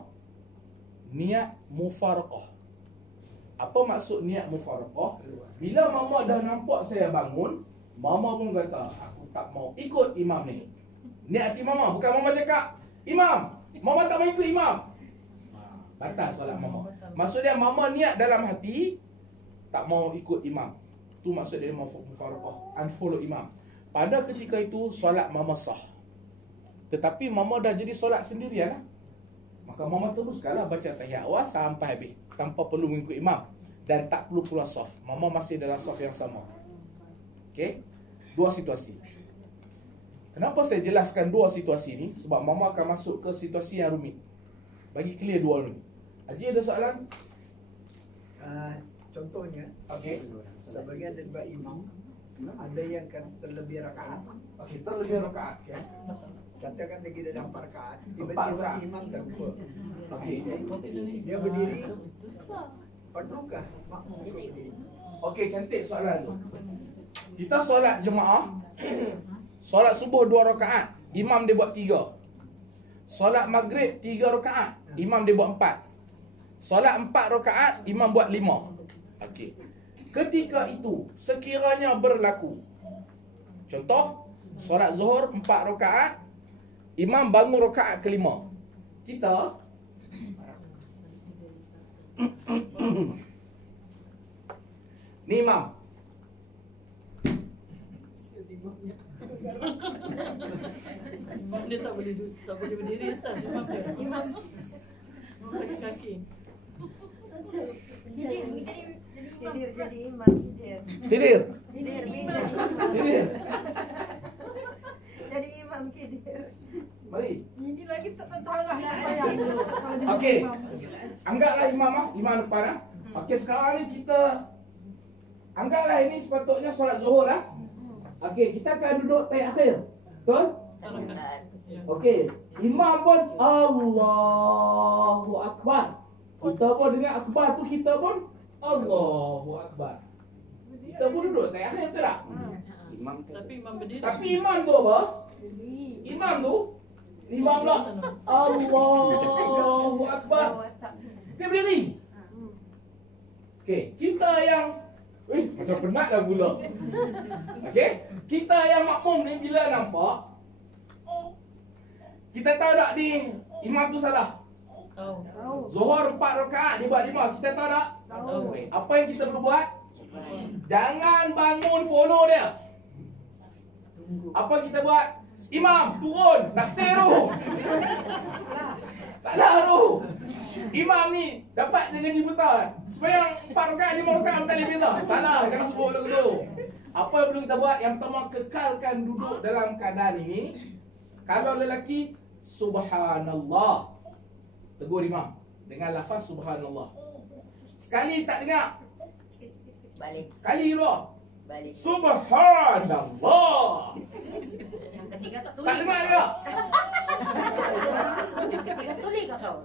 niat mufaraqah. Apa maksud niat mufaraqah? Bila mama dah nampak saya bangun, mama pun kata, aku tak mau ikut imam ni. Niat hati mama, bukan mama cakap, imam, mama tak mau ikut imam. Batal solat mama. Maksud dia mama niat dalam hati tak mau ikut imam. Tu maksud dia mufaraqah, unfollow imam. Pada ketika itu solat mama sah. Tetapi mama dah jadi solat sendirian lah. Maka mama teruskanlah baca tahiyat awal sampai habis tanpa perlu mengikut imam dan tak perlu keluar saf. Mama masih dalam saf yang sama. Okey? Dua situasi. Kenapa saya jelaskan dua situasi ni? Sebab mama akan masuk ke situasi yang rumit. Bagi clear dua ni. Haji ada soalan? Contohnya, okey, sebagian daripada imam ada yang terlebih rakaat. Okey, terlebih rakaat ya. Katakan lagi dalam 4 rakaat, Empat tiba-tiba rakaat. imam terlupa. Okey. Dia berdiri, perlukah makmum itu berdiri? Okey, cantik soalan tu. Kita solat jemaah, solat subuh 2 rakaat, imam dia buat 3. Solat maghrib 3 rakaat, imam dia buat 4. Solat 4 rakaat, imam buat 5. Okey. Ketika itu sekiranya berlaku, contoh solat zuhur 4 rakaat, imam bangun rakaat kelima. Kita ni imam. Imam dia tak boleh berdiri, Ustaz. Imam sakit kaki. Jadi imam. Tidir. Jadi imam kidir. Mari. Ini lagi tak tahu arah. Okey. Anggaplah imam imam depan ah. Okey, sekarang ni kita anggaplah ini sepatutnya solat zuhur lah. Okey, kita akan duduk tahiyat akhir. Betul? Okey, imam pun Allahu Akbar. Kita pun dengan akbar tu kita pun Allahu Akbar. Kita pun duduk tahiyat akhir, betul tak? Tapi imam berdiri. Tapi imam tu apa? Imam tu imam lah Allahu Akbar. Dia berdiri. Okey, kita yang macam penat dah pula. Okey, kita yang makmum ni bila nampak, kita tahu tak ni imam tu salah. Tahu. Zuhur 4 rakaat dia buat 5, kita tahu tak? Tahu. Okey, apa yang kita perlu buat? Jangan bangun follow dia. Apa kita buat? Imam turun, nak teru. Salah tu. Imam ni dapat je gaji buta. Sembahyang 4 rakaat 5 rakaat tak boleh beza. Salah, jangan sebut lagu tu. Apa yang perlu kita buat? Yang pertama, kekalkan duduk dalam keadaan ini. Kalau lelaki, subhanallah. Tegur imam dengan lafaz subhanallah. Sekali tak dengar, Balik. kali dua, Balik. subhanallah. Yang ketiga tak Tak dengar juga. Ketiga tulis kat kau.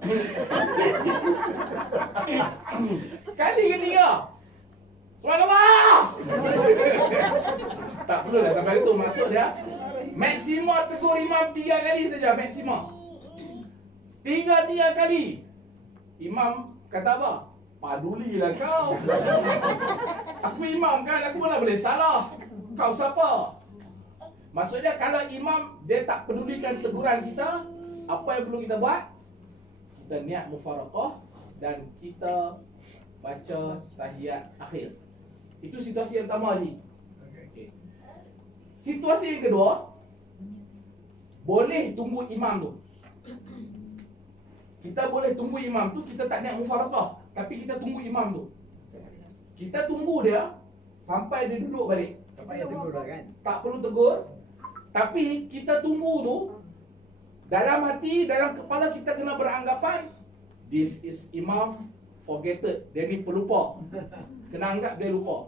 Kali ketiga, subhanallah. Tak perlu lah sampai itu. Maksud dia, maksima tegur imam 3 kali saja, maksima. 3 kali. Imam kata apa? Padulilah kau. Aku imam kan, aku mana boleh salah. Kau siapa? Maksudnya kalau imam dia tak pedulikan teguran kita, apa yang perlu kita buat? Kita niat mufaraqah dan kita baca tahiyat akhir. Itu situasi yang pertama ni. Okay. Situasi yang kedua, boleh tunggu imam tu. Kita boleh tunggu imam tu, kita tak niat mufaraqah, tapi kita tunggu imam tu. Kita tunggu dia sampai dia duduk balik. Tak payah tegur lah kan. Tak perlu tegur. Tapi kita tunggu tu, dalam hati, dalam kepala kita kena beranggapan, this is imam forgetted. Dia ni pelupa. Kena anggap dia lupa.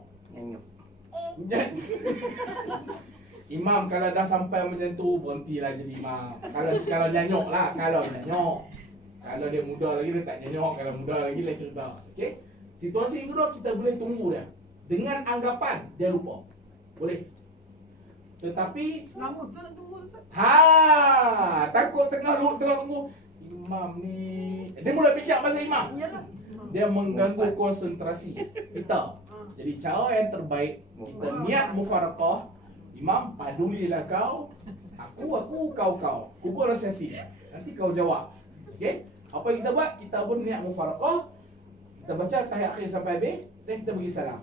Nyanyuk. Imam kalau dah sampai macam tu, berhentilah jadi imam. Kalau nyanyuk lah, kalau nyanyuk. Kalau dia muda lagi, dia tak nyanyuk. Kalau muda lagi, dia cerita. Okay? Situasi yang kedua, kita boleh tunggu dia dengan anggapan dia lupa. Boleh. Tetapi Lama tu nak tunggu tu. takut tengah tunggu imam ni. Dia mula fikir pasal imam. Iyalah. Dia mengganggu konsentrasi kita. Jadi cara yang terbaik, kita niat mufaraqah. Imam, padulilah kau. Aku, kau. Kubur resesi. Nanti kau jawab. Okey? Apa yang kita buat? Kita pun niat mufaraqah. Kita baca tahiyat akhir sampai habis, then kita bagi salam.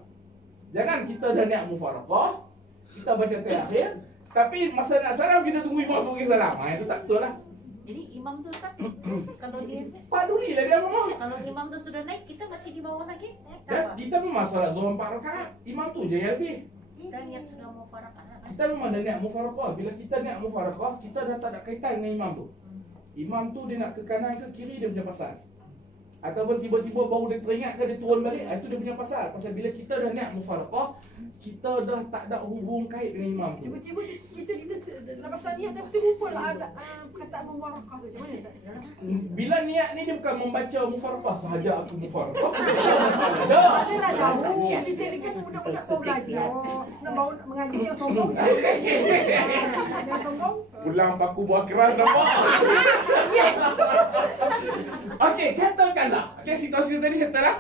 Jangan kita dah niat mufaraqah, kita baca tahiyat akhir, tapi masa nak salam kita tunggu imam bagi salam. Itu tak betul lah. Jadi imam tu kan kalau dia Padulilah dia memang. kalau imam tu sudah naik, kita masih di bawah lagi. Dan kita memang solat zuhur 4 rakaat. Imam tu je yang lebih. Kita niat sudah mau faraqah. Kita memang dah niat mufaraqah. Bila kita niat mufaraqah, kita dah tak ada kaitan dengan imam tu. Imam tu dia nak ke kanan ke kiri, dia punya pasal. Ataupun tiba-tiba baru dia teringat ke dia turun balik, itu dia punya pasal. Pasal bila kita dah niat mufaraqah, kita dah tak ada hubung kait dengan imam tu. Tiba-tiba kita nak pasal niat tapi lupa lah ada perkataan muwarakah tu. Macam mana tak? Bila niat ni dia bukan membaca mufaraqah sahaja aku mufaraqah. Adalah jauh. Kita ni kan budak-budak baru belajar. Nak baru nak mengaji yang sombong. Yang sombong. Pulang paku buah keras nampak? Yes. Okey, katakanlah. Okey, situasi tadi settle lah.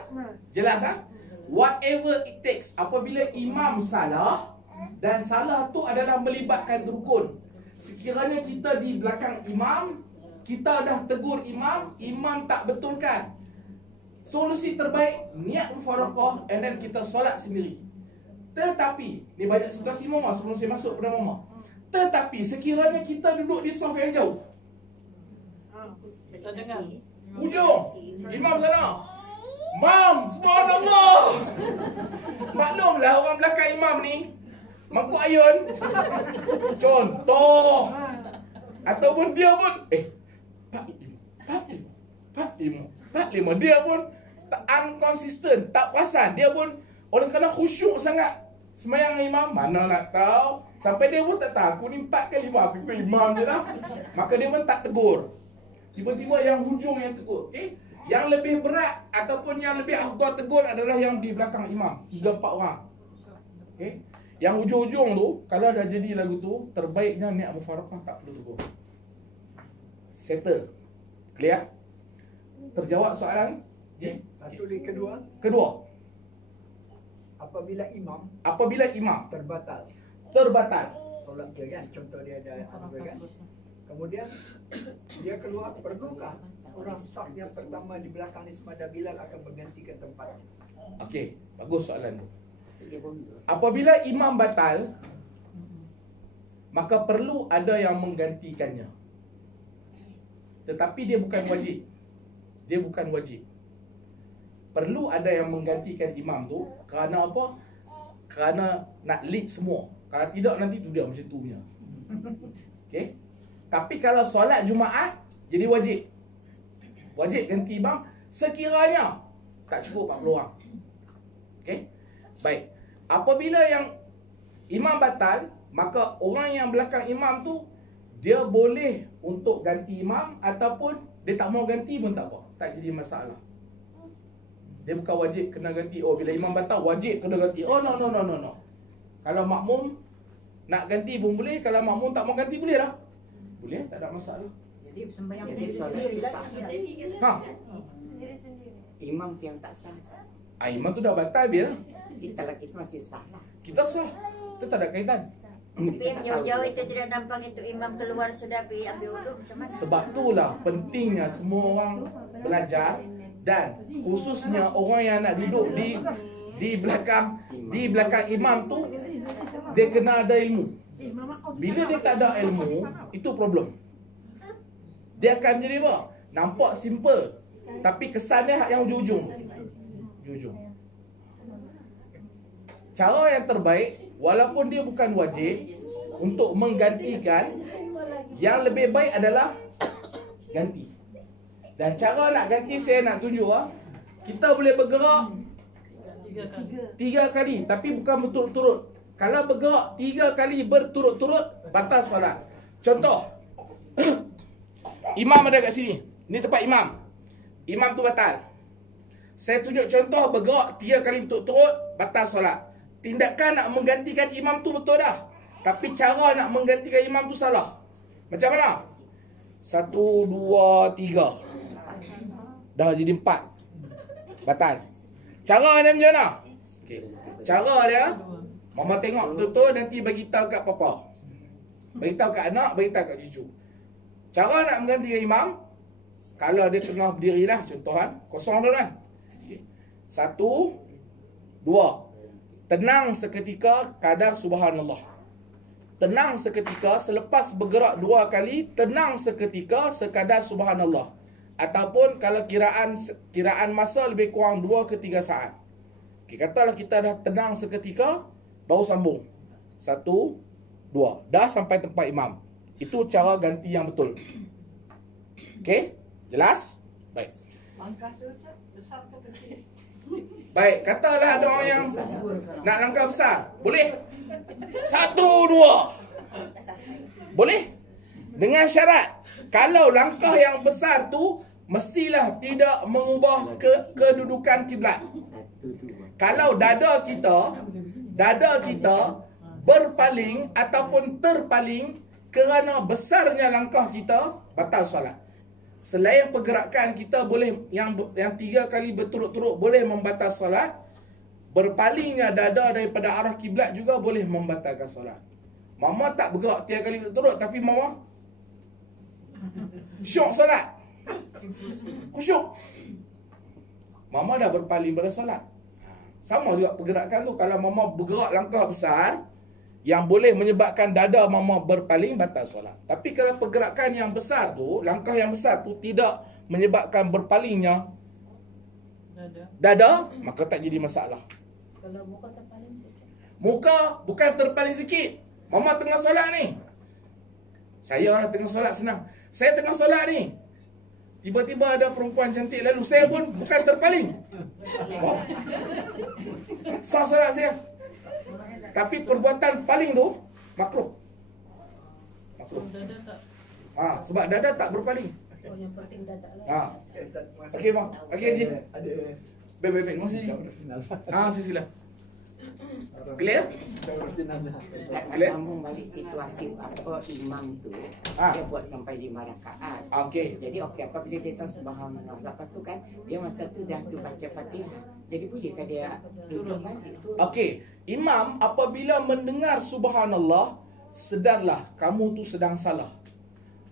Jelas ah? Whatever it takes. Apabila imam salah dan salah tu adalah melibatkan rukun. Sekiranya kita di belakang imam, kita dah tegur imam, imam tak betulkan. Solusi terbaik, niat mufaraqah and then kita solat sendiri. Tetapi, ni banyak situasi mama sebelum saya masuk pada mama. Tetapi sekiranya kita duduk di saf yang jauh, Kita dengar. ujung imam sana, Mam, subhanallah. Maklumlah orang belakang imam ni mangkuk ayun. Contoh. Ataupun dia pun Pak lima. Dia pun tak unconsistent, tak perasan. Dia pun orang kena khusyuk sangat sembahyang imam, mana nak tahu. Sampai dia pun tak tahu, aku ni 4 ke 5, aku ikut imam je lah. Maka dia pun tak tegur. Tiba-tiba yang hujung yang tegur. Okay? Yang lebih berat ataupun yang lebih afdal tegur adalah yang di belakang imam, 3-4 orang. Okay? Yang hujung-hujung tu, kalau dah jadi lagu tu, terbaiknya niat mufaraqah, tak perlu tegur. Settle. Clear? Terjawab soalan? Okay? Satu lagi Kedua, apabila imam terbatal. solat dia kan, contoh dia ada apa kan, kemudian dia keluar, perlukah orang saf yang pertama di belakang Ismail Bilal akan bergantikan tempat? Okey, bagus soalan tu. Apabila imam batal, maka perlu ada yang menggantikannya. Tetapi dia bukan wajib. dia bukan wajib. Perlu ada yang menggantikan imam tu. Kerana apa? Kerana nak lead semua. Kalau tidak nanti tu dia macam tu punya. Okay? Tapi kalau solat Jumaat jadi wajib. Wajib ganti imam sekiranya tak cukup 40 orang. Okay? Baik. Apabila yang imam batal, maka orang yang belakang imam tu dia boleh untuk ganti imam ataupun dia tak mau ganti pun tak apa. Tak jadi masalah. Dia bukan wajib kena ganti. Oh, bila imam batal wajib kena ganti. Oh, no. Kalau makmum nak ganti pun boleh. Kalau makmum tak mau ganti boleh dah. Boleh, tak ada masalah. Jadi sembahyang Jadi sendiri lah. Ha. Sendiri-sendiri. Imam tu yang tak sah. Imam tu dah batal biar. Kalau kita masih sah lah. Kita sah. Itu tak ada kaitan. Tapi yang jauh-jauh itu tidak nampak itu imam keluar sudah pergi ambil wudhu macam mana? Sebab itulah pentingnya semua orang belajar dan khususnya orang yang nak duduk di belakang imam tu dia kena ada ilmu. Bila dia tak ada ilmu, itu problem. Dia akan jadi apa? Nampak simple tapi kesannya yang ujung-ujung. Cara yang terbaik walaupun dia bukan wajib untuk menggantikan, yang lebih baik adalah ganti. Dan cara nak ganti saya nak tunjuk kita boleh bergerak 3 kali tapi bukan berturut-turut. Kalau bergerak 3 kali berturut-turut batal solat. Contoh imam ada kat sini. Ni tempat imam. Imam tu batal. Saya tunjuk contoh bergerak 3 kali berturut-turut batal solat. Tindakan nak menggantikan imam tu betul dah. Tapi cara nak menggantikan imam tu salah. Macam mana? 1, 2, 3. Dah jadi 4. Batal. Cara dia macam mana? Okay. Cara dia, mama tengok betul-betul nanti bagi tahu kat papa. Bagi tahu kat anak, bagi tahu kat cucu. Cara nak menggantikan imam, kalau dia tengah berdiri lah, contoh kosong tu kan. Okay. 1, 2. Tenang seketika kadar subhanallah. Tenang seketika selepas bergerak 2 kali, tenang seketika sekadar subhanallah. Ataupun kalau kiraan masa lebih kurang 2 ke 3 saat. Okay, katalah kita dah tenang seketika, baru sambung. 1, 2. Dah sampai tempat imam. Itu cara ganti yang betul. Okey? Jelas? Baik. Langkah tu besar ke kecil? Baik, katalah ada orang yang nak langkah besar. Boleh? 1, 2. Boleh? Dengan syarat, kalau langkah yang besar tu mestilah tidak mengubah kedudukan kiblat. Kalau dada kita berpaling ataupun terpaling kerana besarnya langkah kita, batal solat. Selain pergerakan kita boleh yang 3 kali berturut-turut boleh membatal solat, berpalingnya dada daripada arah kiblat juga boleh membatalkan solat. Mama tak bergerak 3 kali berturut tapi mama syok solat. Khusyuk. Mama dah berpaling pada solat. Sama juga pergerakan tu. Kalau mama bergerak langkah besar yang boleh menyebabkan dada mama berpaling, batal solat. Tapi kalau pergerakan yang besar tu, langkah yang besar tu tidak menyebabkan berpalingnya dada, maka tak jadi masalah. Kalau muka terpaling sikit. Muka bukan terpaling sikit. Mama tengah solat ni. Saya tengah solat senang. Saya tengah solat ni. Tiba-tiba ada perempuan cantik lalu. Saya pun bukan terpaling. Oh. Sah solat saya. Tapi perbuatan paling tu makruh. Dada tak. Sebab dada tak berpaling. Oh, yang penting dada lah. Okey bang. Okey Haji. Ada. Baik. Terima kasih. Sila. Clear? Ustaz, sambung balik situasi apa imam tu dia buat sampai 5 rakaat. Okey. Jadi apabila dia tahu subhanallah, lepas tu kan dia masa tu dah tu baca Fatihah. Jadi bolehkah dia duduk balik tu? Okey. Imam apabila mendengar subhanallah, sedarlah kamu tu sedang salah.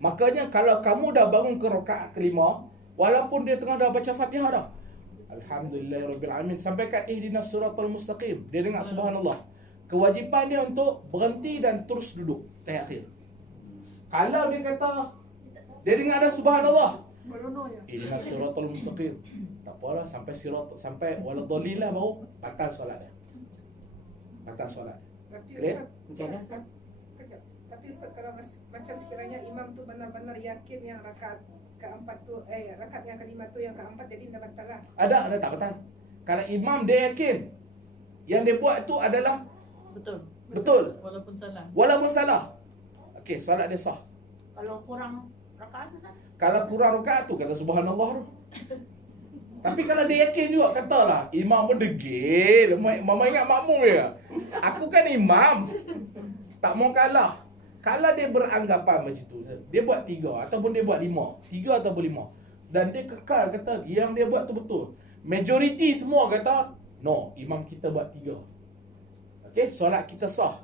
Makanya kalau kamu dah bangun ke rakaat kelima, walaupun dia tengah dah baca Fatihah dah, Alhamdulillahirrabbilalamin, sampaikan ihdinas siratal mustaqim, dia dengar subhanallah, kewajipan dia untuk berhenti dan terus duduk tahiyat akhir. Kalau dia kata dia dengar dah subhanallah, Merononya. Ihdinas siratal mustaqim. Tak apalah sampai waladhdallin lah baru batal solat dia. Batal solat. Tapi Clear? Ustaz, tapi Ustaz kalau macam sekiranya imam tu benar-benar yakin yang rakaat keempat tu rakaat yang kelima tu yang keempat, jadi dah batal lah. Ada tak batal. Kalau imam dia yakin yang dia buat tu adalah betul. Walaupun salah. Okey, solat dia sah. Kalau kurang rakaat Ustaz? Kalau kurang rakaat tu kata subhanallah tu. Tapi kalau dia yakin juga katalah imam pun degil. Mama ingat makmum dia. Aku kan imam. Tak mau kalah. Kalau dia beranggapan macam tu, dia buat 3 ataupun dia buat 5. 3 ataupun 5. Dan dia kekal kata yang dia buat tu betul. Majoriti semua kata no, imam kita buat 3. Okey, solat kita sah.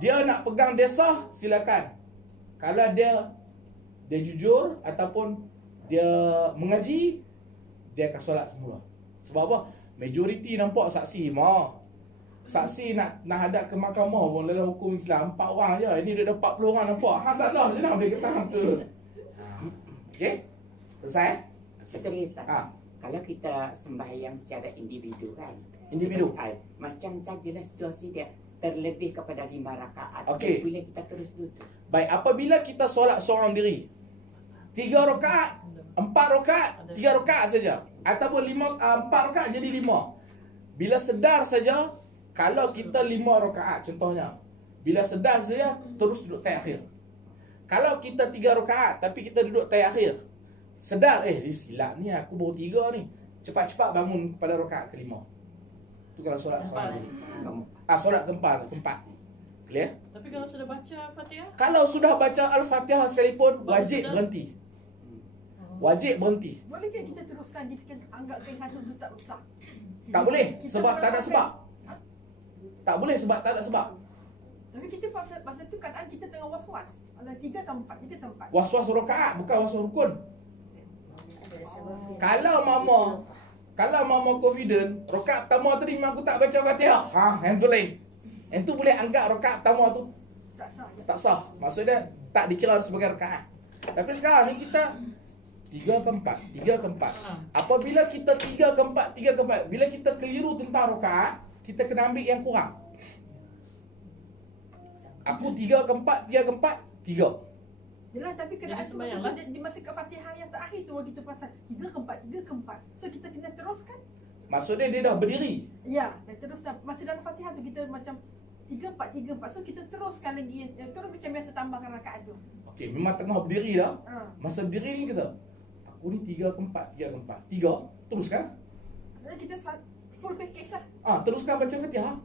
Dia nak pegang dia sah, silakan. Kalau dia jujur ataupun dia mengaji, dia akan solat semula. Sebab apa? Majoriti nampak saksi mah. Saksi nak hadap ke mahkamah pun dalam hukum Islam 4 orang je. Ini dia ada 40 orang nampak. Ha, salah je lah dia kata tu. Okey? Selesai? Betul ni Ustaz. Kalau kita sembahyang secara individu kan. Individu. Macam sajalah situasi dia terlebih kepada 5 rakaat. Okey. Bila kita terus duduk. Baik, apabila kita solat seorang diri 3 rakaat, 4 rakaat, 3 rakaat saja. Ataupun 4 rakaat jadi 5. Bila sedar saja, kalau kita 5 rakaat contohnya, bila sedar saja terus duduk tay akhir. Kalau kita 3 rakaat tapi kita duduk tay akhir, sedar dia silap ni, aku baru 3 ni. Cepat-cepat bangun pada rakaat ke-5. Itu kalau solat seorang diri. Solat keempat. Clear? Tapi kalau sudah baca Fatihah? Kalau sudah baca Al-Fatihah sekalipun, wajib berhenti. Wajib berhenti. Bolehkah kita teruskan, kita anggap ke satu tu tak usah? Tak boleh sebab tak ada sebab. Tak boleh sebab tak ada sebab. Tapi kita masa tu kan kita tengah was-was. Ada 3 atau 4, kita tempat. Was-was rakaat bukan was-was rukun. Kalau mama confident, rakaat pertama tadi memang aku tak baca Fatihah. Yang tu lain. Yang tu boleh anggap rakaat pertama tu tak sah. Maksudnya tak dikira sebagai rakaat. Tapi sekarang ni kita 3 ke 4. Apabila kita 3 ke 4, bila kita keliru tentang rakaat, kita kena ambil yang kurang. Aku 3 ke 4, 3. Yalah, tapi kena di masa ke Fatihah yang terakhir tu kita pasal 3 ke 4. So kita kena teruskan. Maksudnya dia dah berdiri. Ya, dan terus masih dalam Fatihah tu kita macam 3, 4. So kita teruskan lagi, terus macam biasa tambahkan rakaat tu. Okey, memang tengah berdiri dah. Masa berdiri ni kita, aku ni 3 ke 4, 3, teruskan. Maksudnya kita full package lah. Teruskan baca Fatihah.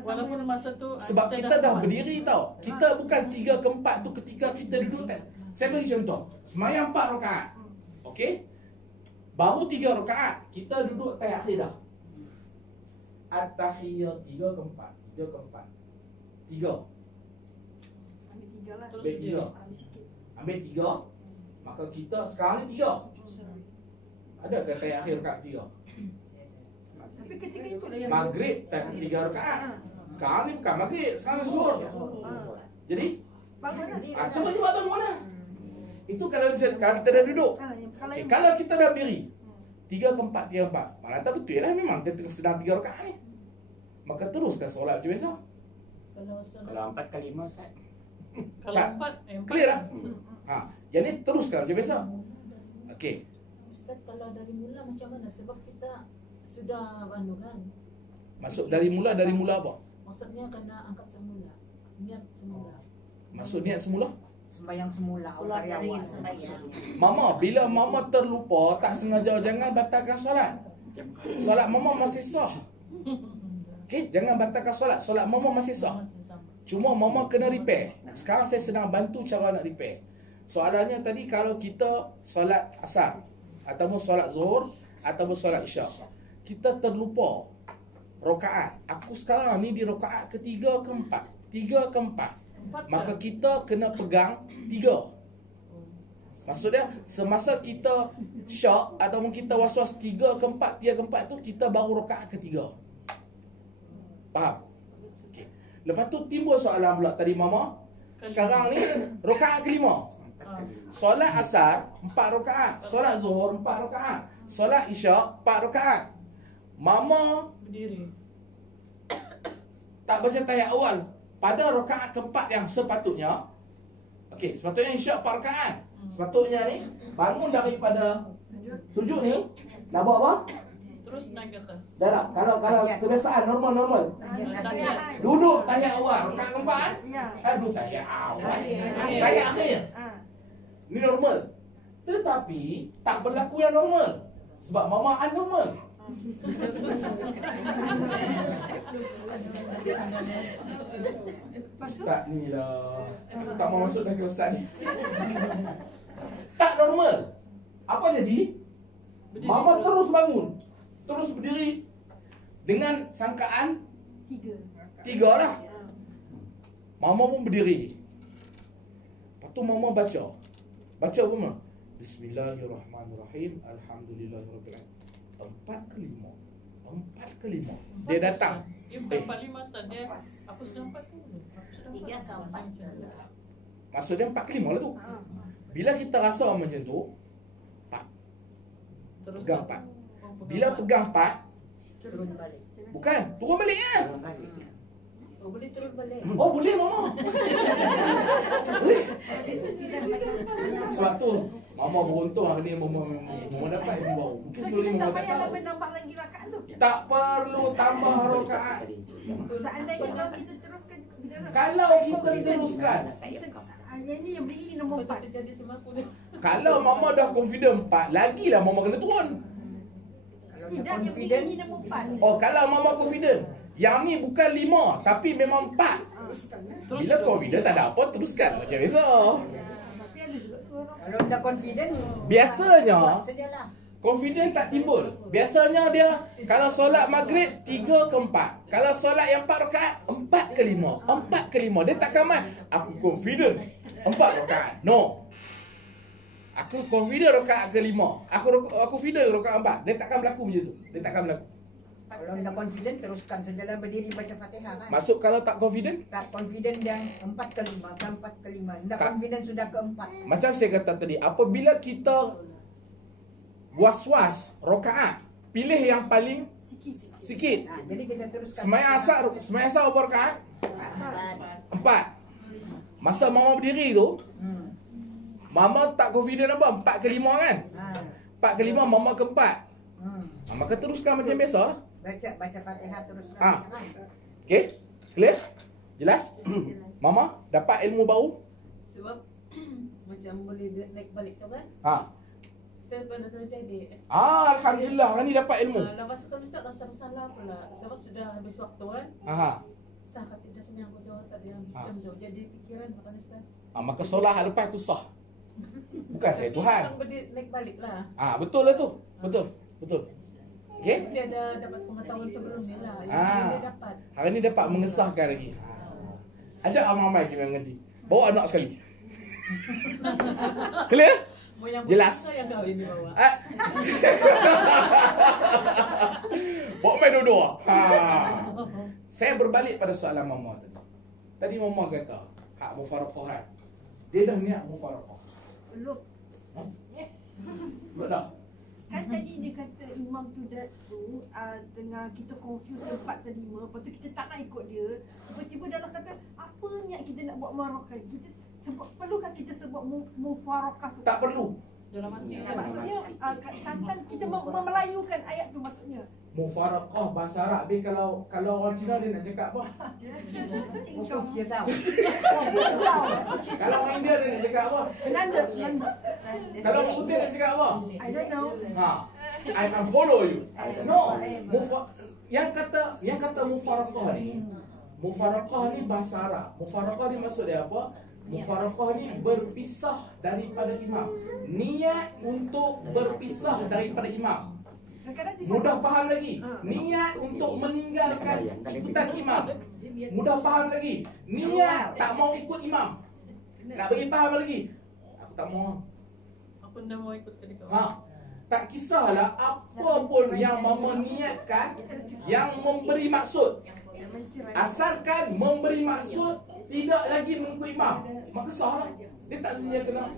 Walaupun masa tu sebab kita dah berdiri tau. Kita bukan 3 ke 4 tu ketika kita duduk. Saya bagi contoh. Semayang 4 rakaat. Okey? Baru 3 rakaat, kita duduk tay akhir dah. At-tahiyat 3 ke 4. 3. Ambil 3 lah. Ambil 3. Ambil 3. Maka kita sekarang ni 3. Ada ke tay akhir rakaat 3? Tapi ketika itu lah yang Maghrib tak 3 rakaat. Sekarang ni bukan maghrib, sekarang ni zuhur. Jadi cuba bangun lah. Itu kalau kita dah duduk. Kalau kita dah berdiri 3 ke 4. Mana tak betul lah, memang kita sedang 3 rakaat ni. Maka teruskan solat macam biasa. Kalau 4 ke 5 Ustaz. Kalau 4 clear lah. Jadi teruskan macam biasa. Okey. Ustaz, kalau dari mula macam mana? Sebab kita sudah kan. Masuk dari mula apa? Maksudnya kena angkat semula. Niat semula. Maksud niat semula? Sembayang semula awal dari awal. Mama, bila mama terlupa, tak sengaja, jangan batalkan solat. Solat mama masih sah. Okey, jangan batalkan solat. Solat mama masih sah. Cuma mama kena repair. Sekarang saya sedang bantu cara nak repair. Soalannya tadi kalau kita solat asar ataupun solat zuhur ataupun solat isyak, kita terlupa rakaat. Aku sekarang ni di rakaat ke-3 ke 4. Maka kita kena pegang 3. Maksudnya semasa kita syak ataupun kita was-was 3 ke 4 tu, kita baru rakaat ke-3. Faham? Okey. Lepas tu timbul soalan pula tadi mama. Sekarang ni rakaat ke-5. Solat asar 4 rakaat, solat zuhur 4 rakaat, solat isyak 4 rakaat. Mama Berdiri. tak baca tahiyat awal pada rakaat keempat yang sepatutnya. Okey, sepatutnya isyak 4 rakaat. Sepatutnya ni bangun daripada sujud ni nak buat apa? Terus naik ke atas. Darab. Kalau kebiasaan normal. Tahiyat. Duduk tahiyat awal rakaat keempat kan? Ya. Duduk tahiyat awal. Tahiyat akhir. Ni normal. Tetapi tak berlaku yang normal. Sebab mama abnormal. Tak ni lah. Tak mau masuk dah ke ustaz ni. Tak normal. Apa jadi? Mama terus bangun. Terus berdiri. Dengan sangkaan 3 lah. Mama pun berdiri. Lepas tu mama baca. Baca apa mama? Bismillahirrahmanirrahim. Alhamdulillahirrahmanirrahim. 4 ke 5. Dia datang. Dia bukan 45 Ustaz. Dia aku sudah 4 tu. 3 ke 4. Maksudnya 4 ke 5 lah tu. Bila kita rasa macam tu, 4. Terus Pegang 4. Bila pegang 4, Turun balik. bukan, turun balik kan? Oh, boleh turun balik. Oh, boleh mama. Boleh. Sebab tu mama beruntung hari ni mama dapat ilmu baru. Mungkin So sebelum ni kita tak mama tak payah tahu. nambah lagi rakaat tu. Tak perlu tambah rakaat. Seandainya kalau kita teruskan Kalau kita teruskan, yang ni yang beri ini nombor 4. Terjadi sama aku ni. kalau mama dah confident 4, lagilah mama kena turun. Tidak, yang beri ini nombor 4. Oh, kalau mama confident, yang ni bukan 5 tapi memang 4. Bila confident tak ada apa, teruskan macam biasa. Tapi ada juga tu orang. Kalau dah confident, Biasanya buat sajalah. confident tak timbul. Biasanya dia kalau solat maghrib 3 ke 4. Kalau solat yang 4 rakaat 4 ke 5. 4 ke 5. Dia takkan main aku confident 4 rakaat. No. Aku confident rakaat ke 5. Aku confident rakaat 4. Dia takkan berlaku macam tu. Dia takkan berlaku. Kalau dah confident, teruskan sajalah berdiri baca Fatihah kan. Masuk kalau tak confident, Tak confident yang 4 ke 5, kan 4 ke 5. Dah Tak. confident sudah ke 4. macam saya kata tadi, apabila kita was-was rakaat, pilih yang paling sikit. Jadi kita teruskan. Sembahyang asar berapa rakaat? 4. Masa mama berdiri tu, mama tak confident apa? 4 ke 5 kan? 4 ke 5, mama ke 4. Maka teruskan macam biasa. Baca Fatihah teruskan. Ah. Kan? Okey? Clear? Jelas? Mama dapat ilmu baru? Sebab macam boleh naik balik tu kan. Ha. Saya pernah terjadi. Alhamdulillah, hari ni dapat ilmu. Lepas tu Ustaz rasa bersalah pula. Sebab sudah habis waktu kan. Aha. Sah kata tidak sembahyang zuhur tadi yang jam tu. Jadi fikiran makan Ustaz. Maka solat lepas tu sah. Bukan saya Tuhan. Orang berdiri naik balik lah. Betul lah tu. Betul. Okey? Dia ada dapat pengetahuan sebelum ni lah. Yang dia dapat. Hari ni dapat mengesahkan lagi. Ajak Abang Mai kita mengaji. Bawa anak sekali. Clear? Mau yang Jelas. puasa yang kau ini bawa. Bawa Mai dua-dua. Saya berbalik pada soalan Mama tadi. Tadi Mama kata, hak mufaraqah kan? Dia dah niat mufaraqah. Belum. Belum dah? Kan tadi dia kata imam tu tengah kita confuse 4 ke 5. Lepas tu kita tak nak ikut dia. Tiba-tiba dalam kata apa niat kita nak buat mufarakah. Kita sebab perlukah kita sebut mufarakah tu? Tak perlu. Dalam hati. Maksudnya santan kita memelayukan ayat tu maksudnya. Mufaraqah bahasa Arab dia kalau orang Cina dia nak cakap apa? Untuk dia tahu. Kalau orang India dia nak cakap apa? Nanda. Kalau orang Putih nak cakap apa? I don't know. I follow you. No. Yang kata mufaraqah ni. Mufaraqah ni bahasa Arab. Mufaraqah ni maksud dia apa? Mufaraqah ni berpisah daripada imam. Niat untuk berpisah daripada imam. Mudah faham lagi. Niat untuk meninggalkan ikutan imam. Mudah faham lagi. Niat tak mau ikut imam. Nak bagi faham lagi. Aku tak mau. Aku dah mau ikut tadi kau. Tak kisahlah apa pun yang mama niatkan yang memberi maksud. Asalkan memberi maksud tidak lagi mengikut imam, maka sah. Dia tak semestinya kena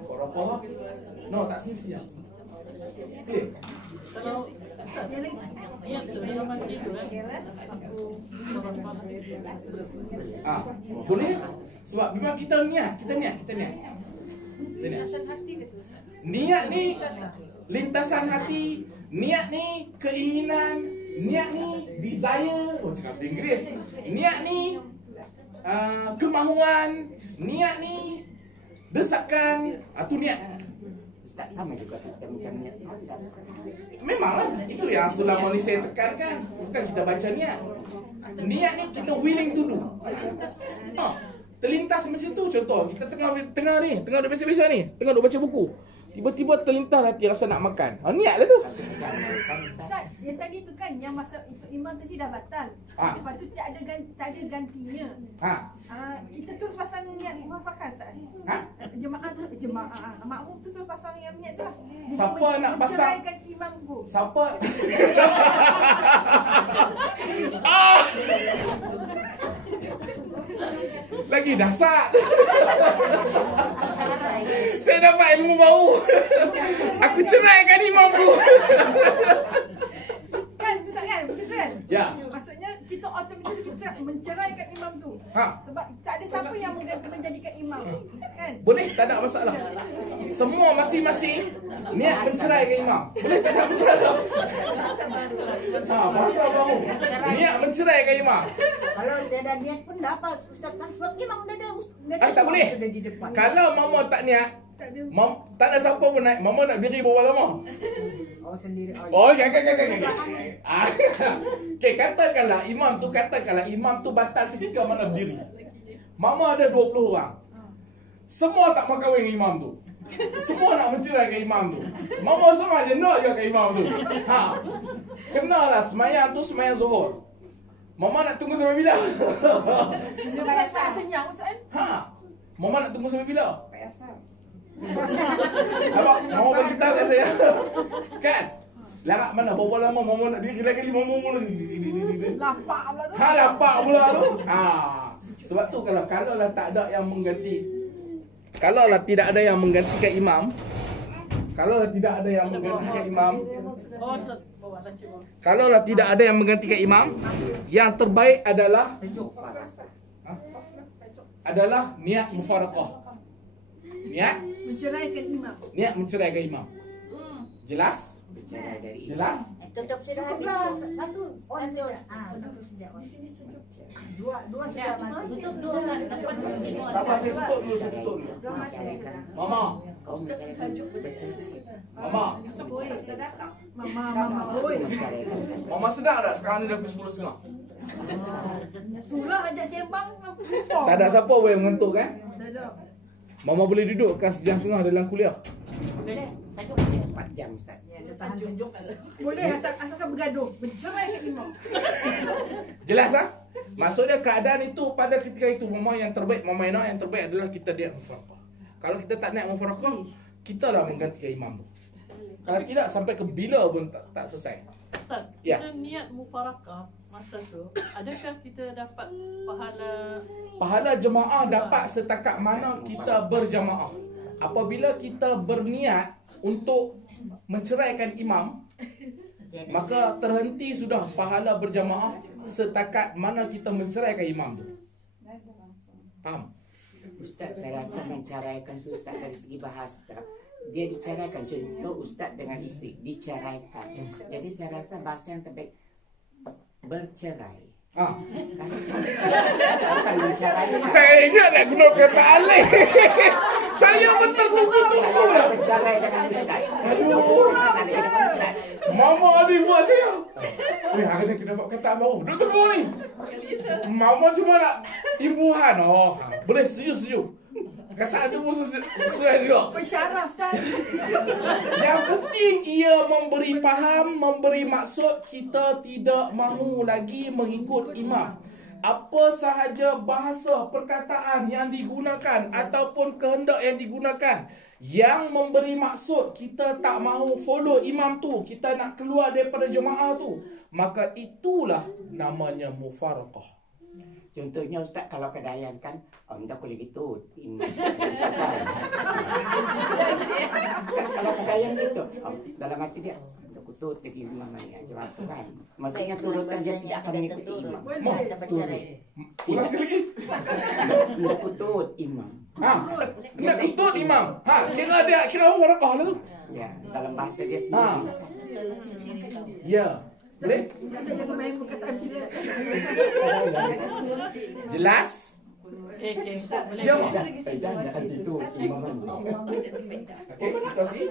mufaraqah. No, tak semestinya. Okay. Kalau niat sudah mati tu kan. Boleh? Sebab memang kita niat. Lintasan hati ke tu Ustaz? Niat ni lintasan hati, niat ni keinginan, niat ni desire, cakap bahasa Inggeris. Niat ni kemahuan, niat ni desakan, tu niat. Ustaz sama juga kita macam niat solat. Memanglah itu yang selama ni saya tekankan. Bukan kita baca niat. Niat ni kita willing to do. Terlintas macam tu. Contoh, kita tengah duk biasa-biasa ni, tengah duk baca buku. Tiba-tiba terlintas hati rasa nak makan. Niatlah tu. Ustaz, yang tadi tu kan yang masa untuk imam tadi dah batal. Lepas tu tak ada gantinya. Kita terus pasang niat mufakat tak? Jemaah makmum tu terus pasang yang niat tu lah. Siapa nak pasang? Menceraikan imam tu. Siapa? Lagi dasar. Saya dapat ilmu baru. Aku ceraikan imam tu. Kan, Ustaz kan? Betul kan? Ya. Maksudnya kita automatik kita menceraikan imam tu. Sebab tak ada siapa yang menjadikan imam. Kan? Boleh, tak ada masalah. Semua masing-masing niat menceraikan imam. Boleh, tak ada masalah. Bahasa baru. Niat menceraikan imam. Kalau tiada niat pun dapat Ustaz kan sebab imam dah ada tak boleh. sudah di depan. Kalau mama tak niat, tak ada siapa pun naik. Mama nak berdiri berapa lama? Sendiri. Kan. Okay, katakanlah imam tu batal ketika mana berdiri. Mama ada 20 orang. Semua tak mau kahwin dengan imam tu. Semua nak menceraikan imam tu. Mama semua je nak je ke imam tu. Kenalah semayang tu semayang Zuhur. Mama nak tunggu sampai bila? Sebab rasa senyap Ustaz. Mama nak tunggu sampai bila? Sampai asar. Abang, Mama beritahu kat saya. Kan? Larat mana? Berapa lama Mama nak diri lagi Mama mula. Lapak pula tu. Lapak pula tu. Sebab tu kalau tak ada yang mengganti. Kalaulah tidak ada yang menggantikan imam. Kalaulah tidak ada yang menggantikan imam. Kalaulah tidak ada yang menggantikan imam, yang terbaik adalah niat mufaraqah. Niat menceraikan imam. Jelas? Jelas? Tutup sudah habis. Satu. Satu sejak. Dua sudah mati. Tutup dua kan. Sabar, saya tutup dulu. Mama. Mama sedar tak sekarang ni dah pukul 10.30? Itulah ajak sembang. Tak ada siapa boleh mengantuk kan? Tak ada. Mama boleh duduk kan sejam setengah dalam kuliah? Boleh. 4 jam Ustaz. Tahan sejuk. Boleh asalkan bergaduh. Menceraikan imam. Jelas Maksudnya keadaan itu pada ketika itu Mama yang terbaik, Mama yang terbaik adalah kita niat mufaraqah. Kalau kita tak niat mufaraqah, kita lah menggantikan imam tu. Kalau tidak sampai ke bila pun tak selesai. Ustaz, kita niat mufaraqah masa tu, adakah kita dapat pahala jemaah dapat setakat mana kita berjemaah. Apabila kita berniat untuk menceraikan imam, maka terhenti sudah pahala berjamaah setakat mana kita menceraikan imam tu. Faham? Ustaz, saya rasa menceraikan tu Ustaz dari segi bahasa. Dia diceraikan, contoh Ustaz dengan isteri diceraikan. Jadi saya rasa bahasa yang terbaik bercerai. Bukan mencerai. Saya ingat nak guna kata alih. Saya pun tertunggu-tunggu lah. Bercerai dengan Ustaz. Mama ni buat saya. Hari ni kita dapat kata baru. Duduk tunggu ni. Mama cuma nak imbuhan. Boleh setuju. Kata tu pun sesuai juga. Pensyarah Ustaz. Yang penting ia memberi faham, memberi maksud kita tidak mahu lagi mengikut imam. Apa sahaja bahasa perkataan yang digunakan ataupun kehendak yang digunakan yang memberi maksud kita tak mahu follow imam tu, kita nak keluar daripada jemaah tu, maka itulah namanya mufaraqah. Contohnya Ustaz, kalau kedayan kan, minta boleh gitu. Kan kalau kedayan gitu, dalam hati dia, minta kutut lagi imam ni aja tu kan. Maksudnya turutan dia tidak akan mengikuti imam. Ulang sekali lagi. Minta kutut imam. Nak kutut imam. Kira dia kira mufaraqah tu. Ya, dalam bahasa dia sendiri. Ya. Boleh? Jelas? Okey. Boleh. Ya, Mak. Jangan itu imam. Okey, situasi.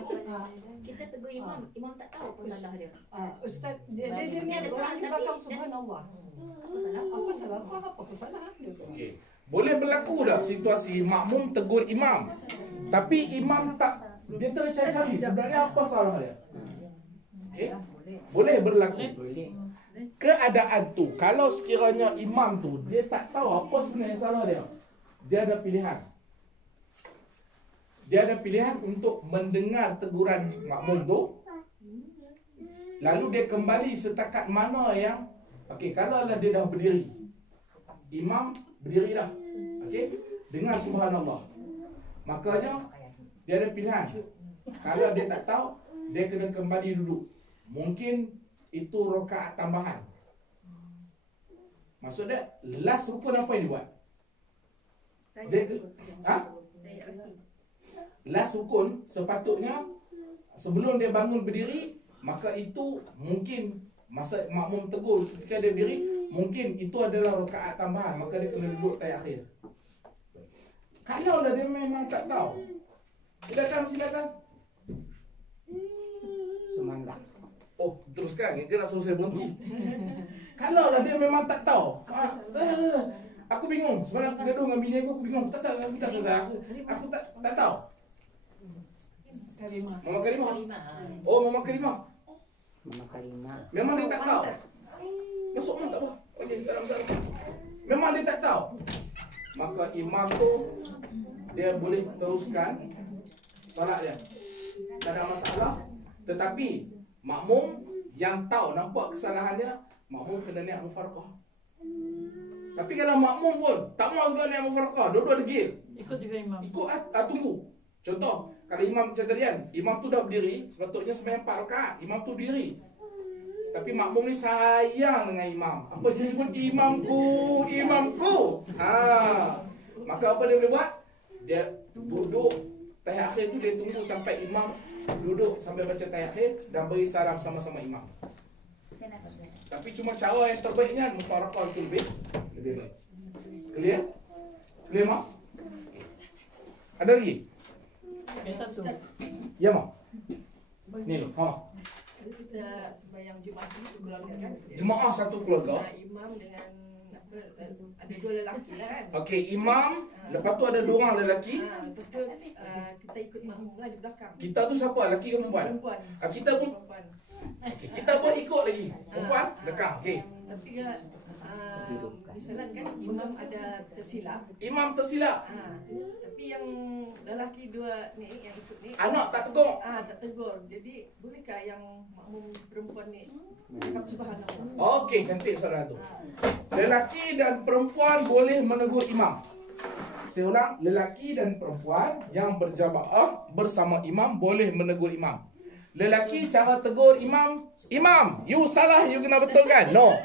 Kita tegur imam tak tahu apa salah dia. Ustaz, dia ada orang di tapi belakang subhanallah. Apa salah? Apa salah? Okey. Boleh berlaku tak situasi makmum tegur imam, tapi imam tak, dia tercari-cari sebenarnya apa salah dia? Okey. Boleh berlaku. Boleh. Keadaan tu, kalau sekiranya imam tu dia tak tahu apa sebenarnya salah dia, dia ada pilihan. Dia ada pilihan untuk mendengar teguran makmum tu, lalu dia kembali setakat mana yang, okey, kalau lah dia dah berdiri, imam berdiri dah, okey, dengar subhanallah, makanya dia ada pilihan. Kalau dia tak tahu, dia kena kembali duduk. Mungkin itu rakaat tambahan. Maksud dia, last rukun apa yang dibuat? Last rukun sepatutnya sebelum dia bangun berdiri, maka itu mungkin masa makmum tegur ketika dia berdiri, mungkin itu adalah rakaat tambahan, maka dia kena duduk tahiyat akhir. Kalau lah dia memang tak tahu, silakan. Semangat. Oh, teruskan, dia nak suruh saya berhenti. Kalau lah dia memang tak tahu, aku bingung. Sebenarnya aku gaduh dengan bini aku bingung. Aku tak tahu. Mama Karimah. Oh, Mama Karimah. Mama Karimah. Memang dia tak tahu. Masuk mana tak apa. Okey, tak ada masalah. Memang dia tak tahu. Maka imam tu dia boleh teruskan solat dia. Tak ada masalah. Tetapi makmum yang tahu nampak kesalahan dia, makmum kena niat mufaraqah. Tapi kalau makmum pun tak mau juga niat mufaraqah, dua-dua degil, Ikut juga imam. ikut tunggu. Contoh, kalau imam macam tadian, imam tu dah berdiri, sepatutnya sembahyang 4 rakaat, imam tu berdiri. Tapi makmum ni sayang dengan imam. Apa jadi pun imamku. Maka apa dia boleh buat? Dia duduk tahiyat akhir tu, dia tunggu sampai imam duduk sampai baca tahiyat akhir dan beri salam sama-sama imam. Tapi cuma cara yang terbaiknya mufaraqah itu lebih baik. Clear? Clear, Mak? Ada lagi? Okey, satu. Ya, Mak. Ni loh, Kita sembahyang Jumaat satu keluarga kan. Jemaah satu keluarga. Imam dengan ada dua lelaki lah kan. Okey, imam, lepas tu ada 2 orang lelaki. Lepas tu kita ikut makmum lah di belakang. Kita tu siapa? Lelaki ke perempuan? Perempuan. Kita pun okey, kita pun ikut lagi. Perempuan belakang. Okey. Tapi misalnya kan imam ada tersilap. Imam tersilap. Tapi yang lelaki dua ni yang ikut ni Anak tak tegur. tak tegur. Jadi bolehkah yang makmum perempuan ni cakap subhanallah? Okey, cantik soalan tu. Lelaki dan perempuan boleh menegur imam. Saya ulang, lelaki dan perempuan yang berjamaah bersama imam boleh menegur imam. Lelaki cara tegur imam, imam, you salah, you kena betulkan. No.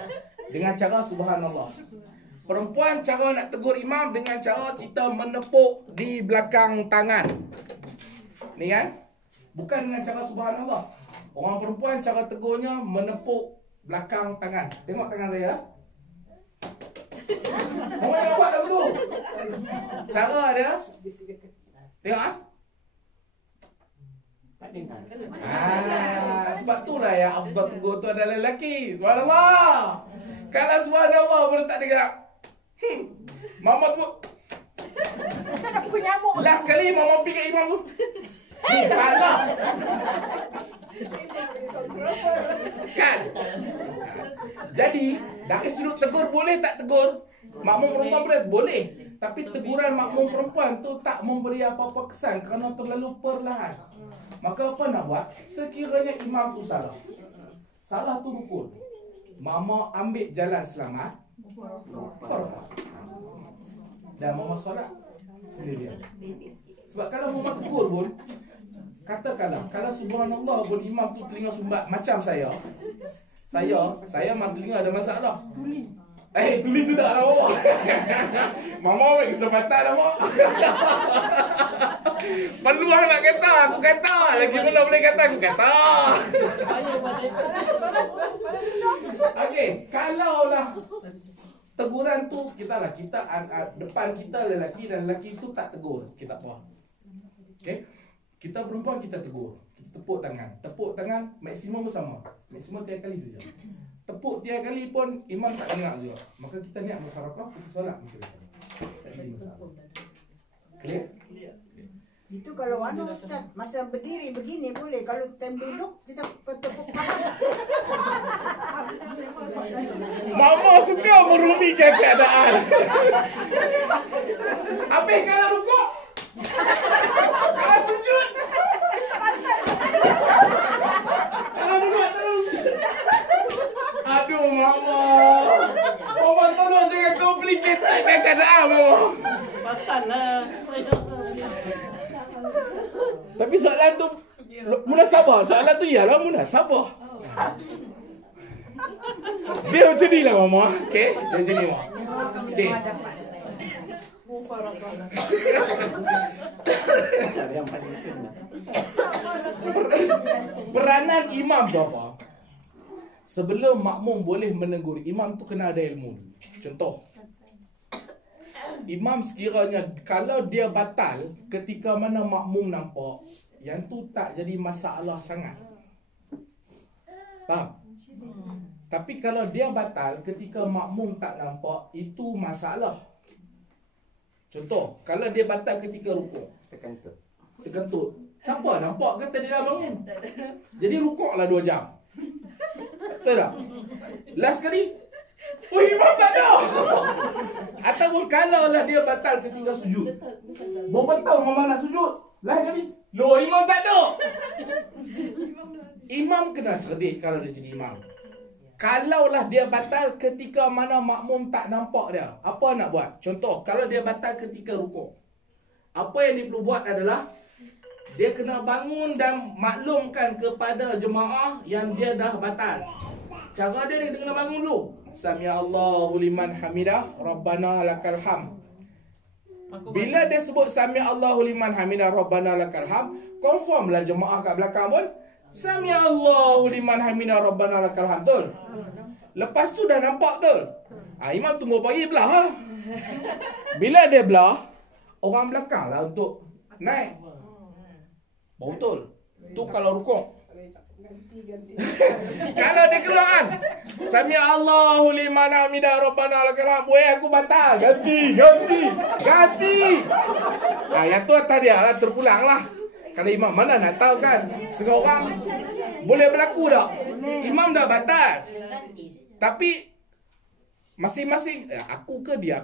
Dengan cara subhanallah. Perempuan cara nak tegur imam dengan cara kita menepuk di belakang tangan. Ni kan? Bukan dengan cara subhanallah. Orang perempuan cara tegurnya menepuk belakang tangan. Tengok tangan saya. Orang yang buat tu. Cara dia. Tengok ah. Tak dengar. Sebab itulah yang afdal tegur tu adalah lelaki. Subhanallah. Kalau subhanallah pun tak dengar. Mama tu last kali mama pergi kat imam tu. Salah. Kan? Jadi dari sudut tegur boleh tak tegur? Makmum perempuan boleh. Tapi teguran makmum perempuan tu tak memberi apa-apa kesan kerana terlalu perlahan. Maka apa nak buat? Sekiranya imam tu salah. Salah tu rukun. Mama ambil jalan selamat, Mufaraqah. Dan mama solat sendiri. Sebab kalau mama tegur pun, katakanlah kalau subhanallah pun imam tu telinga sumbat macam saya memang telinga ada masalah. Tuli tu tak lah mama. Mama ambil kesempatan lah mama. Peluang nak kata, aku kata. Lagi mana boleh kata, aku kata. Okey, kalaulah teguran tu kita depan kita lelaki dan lelaki tu tak tegur, kita apa? Okey. Kita perempuan kita tegur. Kita tepuk tangan maksimum bersama. Maksimum 3 kali saja. Tepuk 3 kali pun imam tak dengar juga. Maka kita niat mufaraqah, kita solat macam biasa. Tak ada masalah. Clear? Itu kalau Ustaz, masa berdiri begini boleh. Kalau time duduk kita tepuk tangan. Mama suka merumikan keadaan. Habis kalau rukuk, kalau sujud, kalau duduk terus. Aduh mama. Mama tolong jangan complicatekan keadaan mama. Batal lah. Tapi soalan tu munasabah. Soalan tu ialah munasabah. Dia macam ni lah mama. Okey, dia macam ni mama. Okey. Peranan imam tu apa? Sebelum makmum boleh menegur imam tu kena ada ilmu. Contoh, imam sekiranya kalau dia batal ketika mana makmum nampak, yang tu tak jadi masalah sangat. Faham? Tapi kalau dia batal ketika makmum tak nampak, itu masalah. Contoh, kalau dia batal ketika rukuk, terkentut. Siapa nampak kata dia dah bangun? Jadi rukuklah 2 jam. Betul tak? Last kali, imam tak ada. Ataupun kalau lah dia batal ketika sujud. Berapa tahun mama nak sujud? Last kali, imam tak ada. Imam kena cerdik kalau dia jadi imam. Kalaulah dia batal ketika mana makmum tak nampak dia, apa nak buat? Contoh, kalau dia batal ketika rukuk, apa yang dia perlu buat adalah dia kena bangun dan maklumkan kepada jemaah yang dia dah batal. Cara dia kena bangun dulu. Sami'allahu liman hamidah, Rabbana lakal ham. Bila dia sebut Sami'allahu liman hamidah, Rabbana lakal ham, confirmlah jemaah kat belakang pun Sami'allahu liman hamidah, Rabbana lakal ham, betul? Lepas tu dah nampak betul. Imam tunggu pagi belah. Bila dia belah, orang belakang lah untuk naik. Baru betul. Tu kalau rukuk. Kalau dia keluar kan, Sami'allahu liman hamidah, Rabbana lakal ham, aku batal. Ganti. Yang tu atas dia lah, terpulang lah. Kalau imam mana nak tahu kan, seorang boleh berlaku tak? Imam dah batal, tapi masing-masing aku ke dia.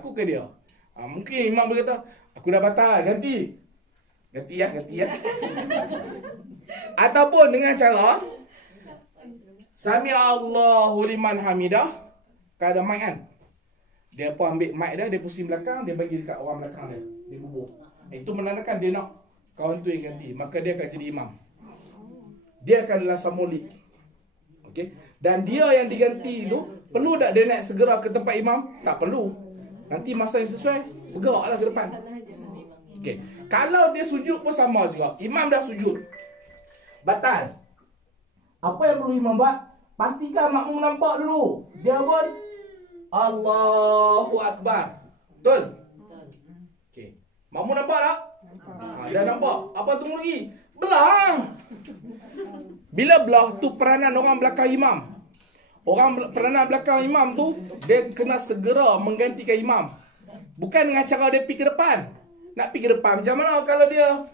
Mungkin imam berkata, aku dah batal, ganti ya. Ataupun dengan cara Sami'allahu liman hamidah, kalau ada mic kan, dia pun ambil mic dia pusing belakang, dia bagi dekat orang belakang dia bubuh. Itu menandakan dia nak kawan tu yang ganti, maka dia akan jadi imam. Dia akan lasamuli. Okey. Dan dia yang diganti tu, perlu tak dia nak segera ke tempat imam? Tak perlu. Nanti masa yang sesuai, bergeraklah ke depan. Okey. Kalau dia sujud pun sama juga. Imam dah sujud, batal. Apa yang perlu imam buat? Pastikan makmum nampak dulu. Dia pun Allahu Akbar. Betul? Okey. Makmum nampak tak? Dah nampak. Apa tunggu lagi? Belah. Bila belah tu peranan orang belakang imam. Peranan belakang imam tu, dia kena segera menggantikan imam. Bukan dengan cara dia pergi ke depan. Nak pergi ke depan macam mana kalau dia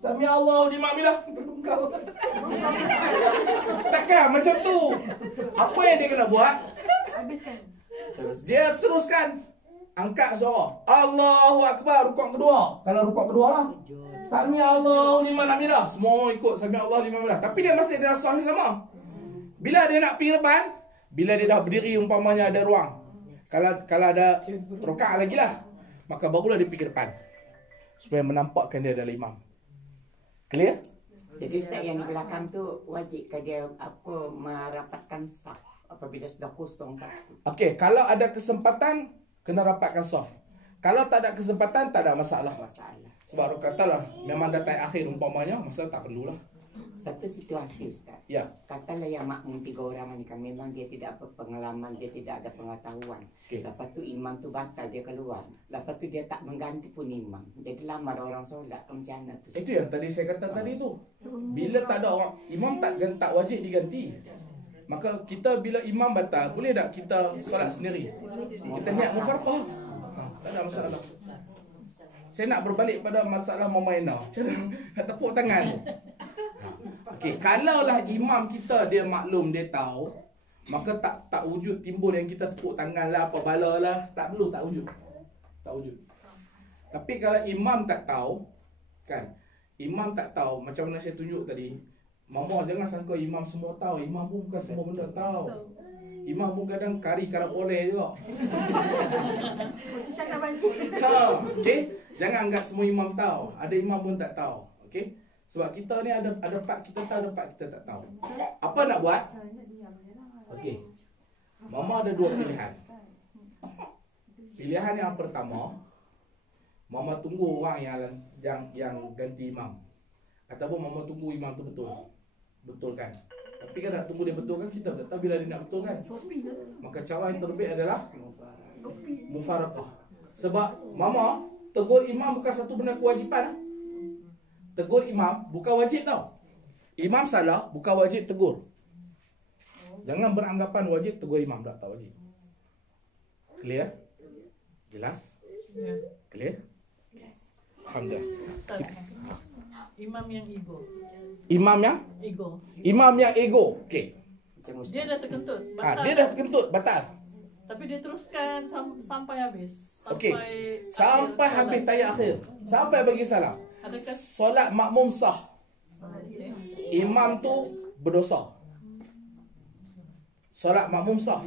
Sami'allahu liman hamidah, takkan macam tu. Apa yang dia kena buat? Dia teruskan angkat suara Allahu Akbar, rukuk kedua. Kalau rukuk kedua lah Sami'allahu liman hamidah, semua ikut Sami'allahu liman hamidah. Tapi dia masih ada suara sama. Bila dia nak pergi depan, bila dia dah berdiri umpamanya ada ruang, Kalau ada rakaat lagi lah, maka barulah dia pergi depan supaya menampakkan dia adalah imam. Clear? Jadi Ustaz yang di belakang tu wajib ke dia merapatkan saf apabila sudah kosong satu. Okey, kalau ada kesempatan kena rapatkan saf. Kalau tak ada kesempatan tak ada masalah. Sebab orang katalah memang datang akhir umpamanya, masa tak perlulah. Satu situasi Ustaz. Ya. Katalah yang makmum 3 orang ni kan memang dia tidak ada pengalaman, dia tidak ada pengetahuan. Okay. Lepas tu imam tu batal, dia keluar. Lepas tu dia tak mengganti pun imam. Jadi lamar orang solat ke macam mana tu? Itu yang tadi saya kata tadi tu. Bila tak ada orang, imam tak wajib diganti. Maka kita bila imam batal, boleh tak kita solat sendiri? Kita niat mufarqah. Tak ada masalah. Saya nak berbalik pada masalah memainah. Macam mana nak tepuk tangan tu? Okey, kalaulah imam kita dia maklum, dia tahu, maka tak wujud timbul yang kita tepuk tangan lah, apa bala lah. Tak perlu, tak wujud. Tak wujud. Tapi kalau imam tak tahu, kan? Imam tak tahu, macam mana saya tunjuk tadi. Mama jangan sangka imam semua tahu. Imam pun bukan semua benda tahu. Imam pun kadang kari karap boleh juga. Okey, jangan anggap semua imam tahu. Ada imam pun tak tahu. Okey? Sebab kita ni ada part kita tahu, ada part kita tak tahu. Apa nak buat? Okey. Mama ada 2 pilihan. Pilihan yang pertama, mama tunggu orang yang ganti imam. Ataupun mama tunggu imam tu betulkan. Tapi kan nak tunggu dia betulkan, kita tak tahu bila dia nak betulkan. Maka cara yang terbaik adalah mufaraqah. Sebab mama tegur imam bukan satu benda kewajipan. Tegur imam bukan wajib tau. Imam salah bukan wajib tegur. Jangan beranggapan wajib tegur imam, tak wajib. Clear? Jelas? Clear? Alhamdulillah. Imam yang ego. Imam yang ego. Imam yang ego. Okey. Dia dah terkentut, batal. Dia dah terkentut, batal. Tapi dia teruskan sampai habis. Okey. Sampai habis tayat akhir. Sampai bagi salam. Adakah solat makmum sah? Imam tu berdosa. Solat makmum sah.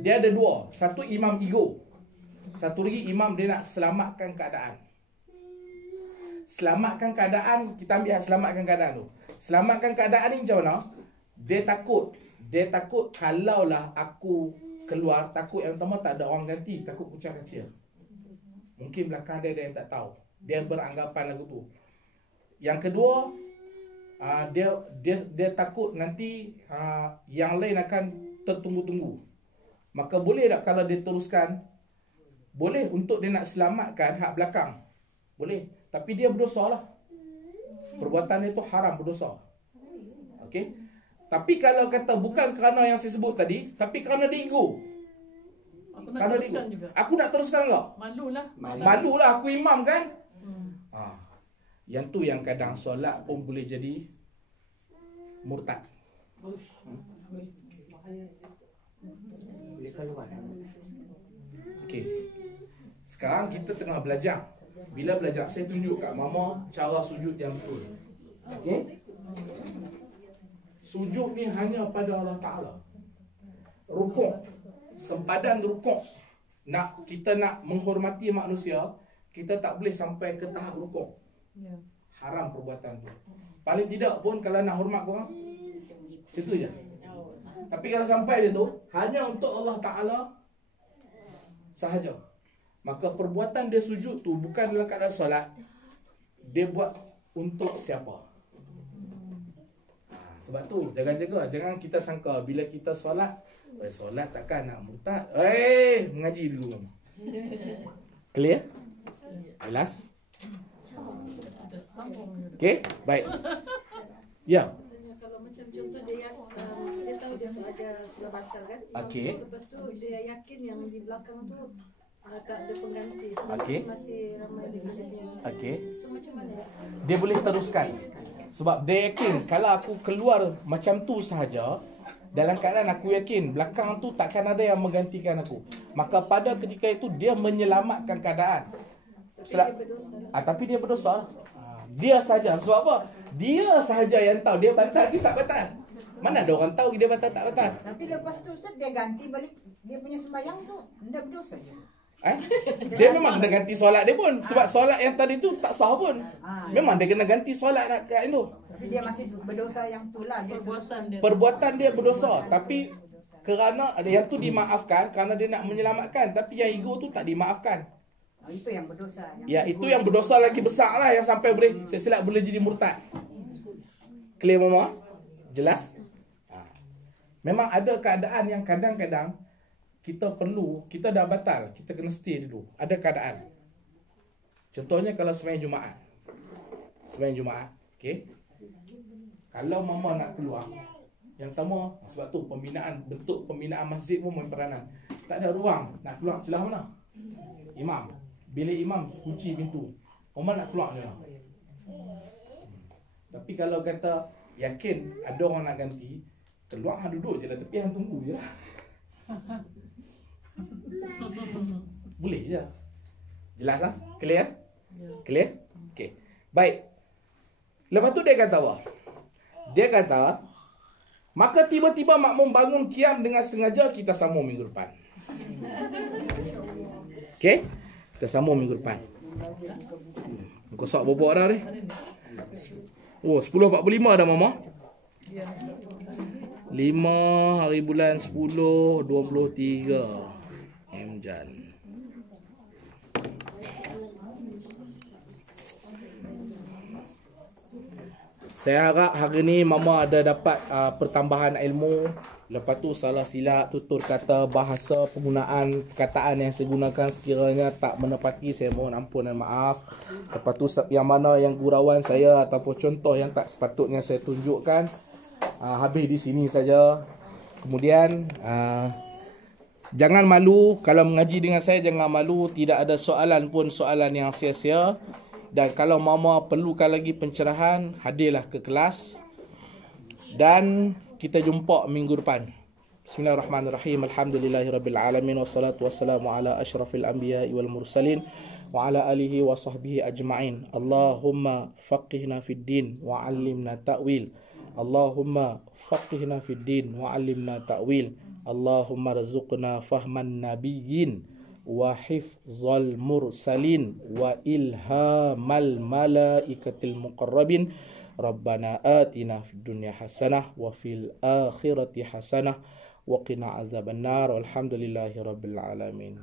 Dia ada 2. Satu imam ego. Satu lagi imam dia nak selamatkan keadaan. Selamatkan keadaan, kita ambil selamatkan keadaan tu. Selamatkan keadaan ni macam mana? Dia takut kalaulah aku keluar, takut yang pertama tak ada orang ganti, takut kucing kecil. Mungkin belakang dia ada yang tak tahu. Dia beranggapan lagu tu. Yang kedua, dia takut nanti yang lain akan tertunggu-tunggu. Maka boleh tak kalau dia teruskan? Boleh untuk dia nak selamatkan hak belakang. Boleh. Tapi dia berdosa lah. Perbuatan dia tu haram, berdosa. Okey. Tapi kalau kata bukan kerana yang saya sebut tadi, tapi kerana dia ego. Aku nak teruskan juga. Aku nak teruskan enggak? Malulah. Malulah, aku imam kan? Yang tu yang kadang solat pun boleh jadi murtad. Boleh keluar. Okey. Sekarang kita tengah belajar. Bila belajar, saya tunjuk kat mama cara sujud yang betul. Okey? Sujud ni hanya pada Allah Ta'ala. Rukuk. Sempadan rukuk. Kita nak menghormati manusia, kita tak boleh sampai ke tahap rukuk. Haram perbuatan tu. Paling tidak pun kalau nak hormat korang, macam tu je. Tapi kalau sampai dia tu, hanya untuk Allah Ta'ala sahaja. Maka perbuatan dia sujud tu bukan dalam keadaan solat. Dia buat untuk siapa? Sebab tu, jaga-jaga. Jangan kita sangka bila kita solat, solat takkan nak murtad. Mengaji dulu. Clear? Jelas? Okay, baik. Ya. Kalau macam contoh dia tahu dia sudah batal kan. Okey. Lepas tu dia yakin yang di belakang tu tak ada pengganti. Okey. Masih ramai di dia. Okey. So macam mana? Dia boleh teruskan. Sebab dia yakin kalau aku keluar macam tu sahaja, dalam keadaan aku yakin belakang tu takkan ada yang menggantikan aku. Maka pada ketika itu dia menyelamatkan keadaan. Tapi dia berdosa. Dia saja. Sebab apa? Dia sahaja yang tahu dia batal ke tak batal. Mana ada orang tahu dia batal tak batal? Tapi lepas tu Ustaz dia ganti balik dia punya sembahyang tu, anda berdosa je. Dia memang kena ganti solat dia pun. Sebab solat yang tadi tu tak sah pun. Memang dia kena ganti solat kat itu. Tapi dia masih berdosa yang tu lah. Perbuatan dia berdosa. Tapi kerana yang tu dimaafkan kerana dia nak menyelamatkan. Tapi yang ego tu tak dimaafkan. Itu yang berdosa. Itu yang berdosa lagi besar lah. Yang sampai boleh silap boleh jadi murtad. Clear mama? Jelas? Memang ada keadaan yang kadang-kadang kita dah batal, kita kena stay dulu. Ada keadaan. Contohnya kalau sembahyang Jumaat. Sembahyang Jumaat, okey. Kalau mama nak keluar, yang pertama sebab tu bentuk pembinaan masjid pun berperanan. Tak ada ruang nak keluar celah mana? Imam. Bilik imam kunci pintu. Mama nak keluar je. Tapi kalau kata yakin ada orang nak ganti, keluar hang duduk je lah tepi hang tunggu je lah. Boleh je. Jelas tak? Clear? Clear? Okey. Baik. Lepas tu dia kata apa? Dia kata, maka tiba-tiba makmum bangun qiyam dengan sengaja, kita sambung minggu depan. Okey? Kita sambung minggu depan. Kosok bobok dah ni. Oh, 10.45 dah mama. 5 hari bulan 10 23 Jan. Saya harap hari ni mama ada dapat pertambahan ilmu. Lepas tu salah silap tutur kata, bahasa, penggunaan perkataan yang saya gunakan sekiranya tak menepati, saya mohon ampun dan maaf. Lepas tu yang mana yang gurauan saya ataupun contoh yang tak sepatutnya saya tunjukkan, habis di sini saja. Kemudian jangan malu kalau mengaji dengan saya, jangan malu. Tidak ada soalan pun soalan yang sia-sia. Dan kalau mama perlukan lagi pencerahan, hadirlah ke kelas. Dan kita jumpa minggu depan. Bismillahirrahmanirrahim. Alhamdulillahirabbil alamin wassalatu wassalamu ala asyrafil anbiya'i wal mursalin wa ala alihi wa sahbihi ajma'in. Allahumma faqihna fid din wa 'allimna ta'wil. Allahumma faqihna fid din wa 'allimna ta'wil. Allahumma rzuqna fahman nabiyyin wa hifzal mursalin wa ilhamal malaikatil muqarrabin. Rabbana atina fid dunya hasanah wa fil akhirati hasanah wa qina azabannar. Walhamdulillahi rabbil alamin.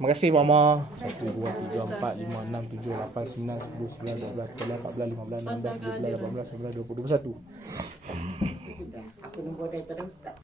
Terima kasih mama. 1 2 3 4 5 6 7 8 9 10 11 12 13 14 15 16 17 18 19 20 21. Aku nombor daripada Ustaz.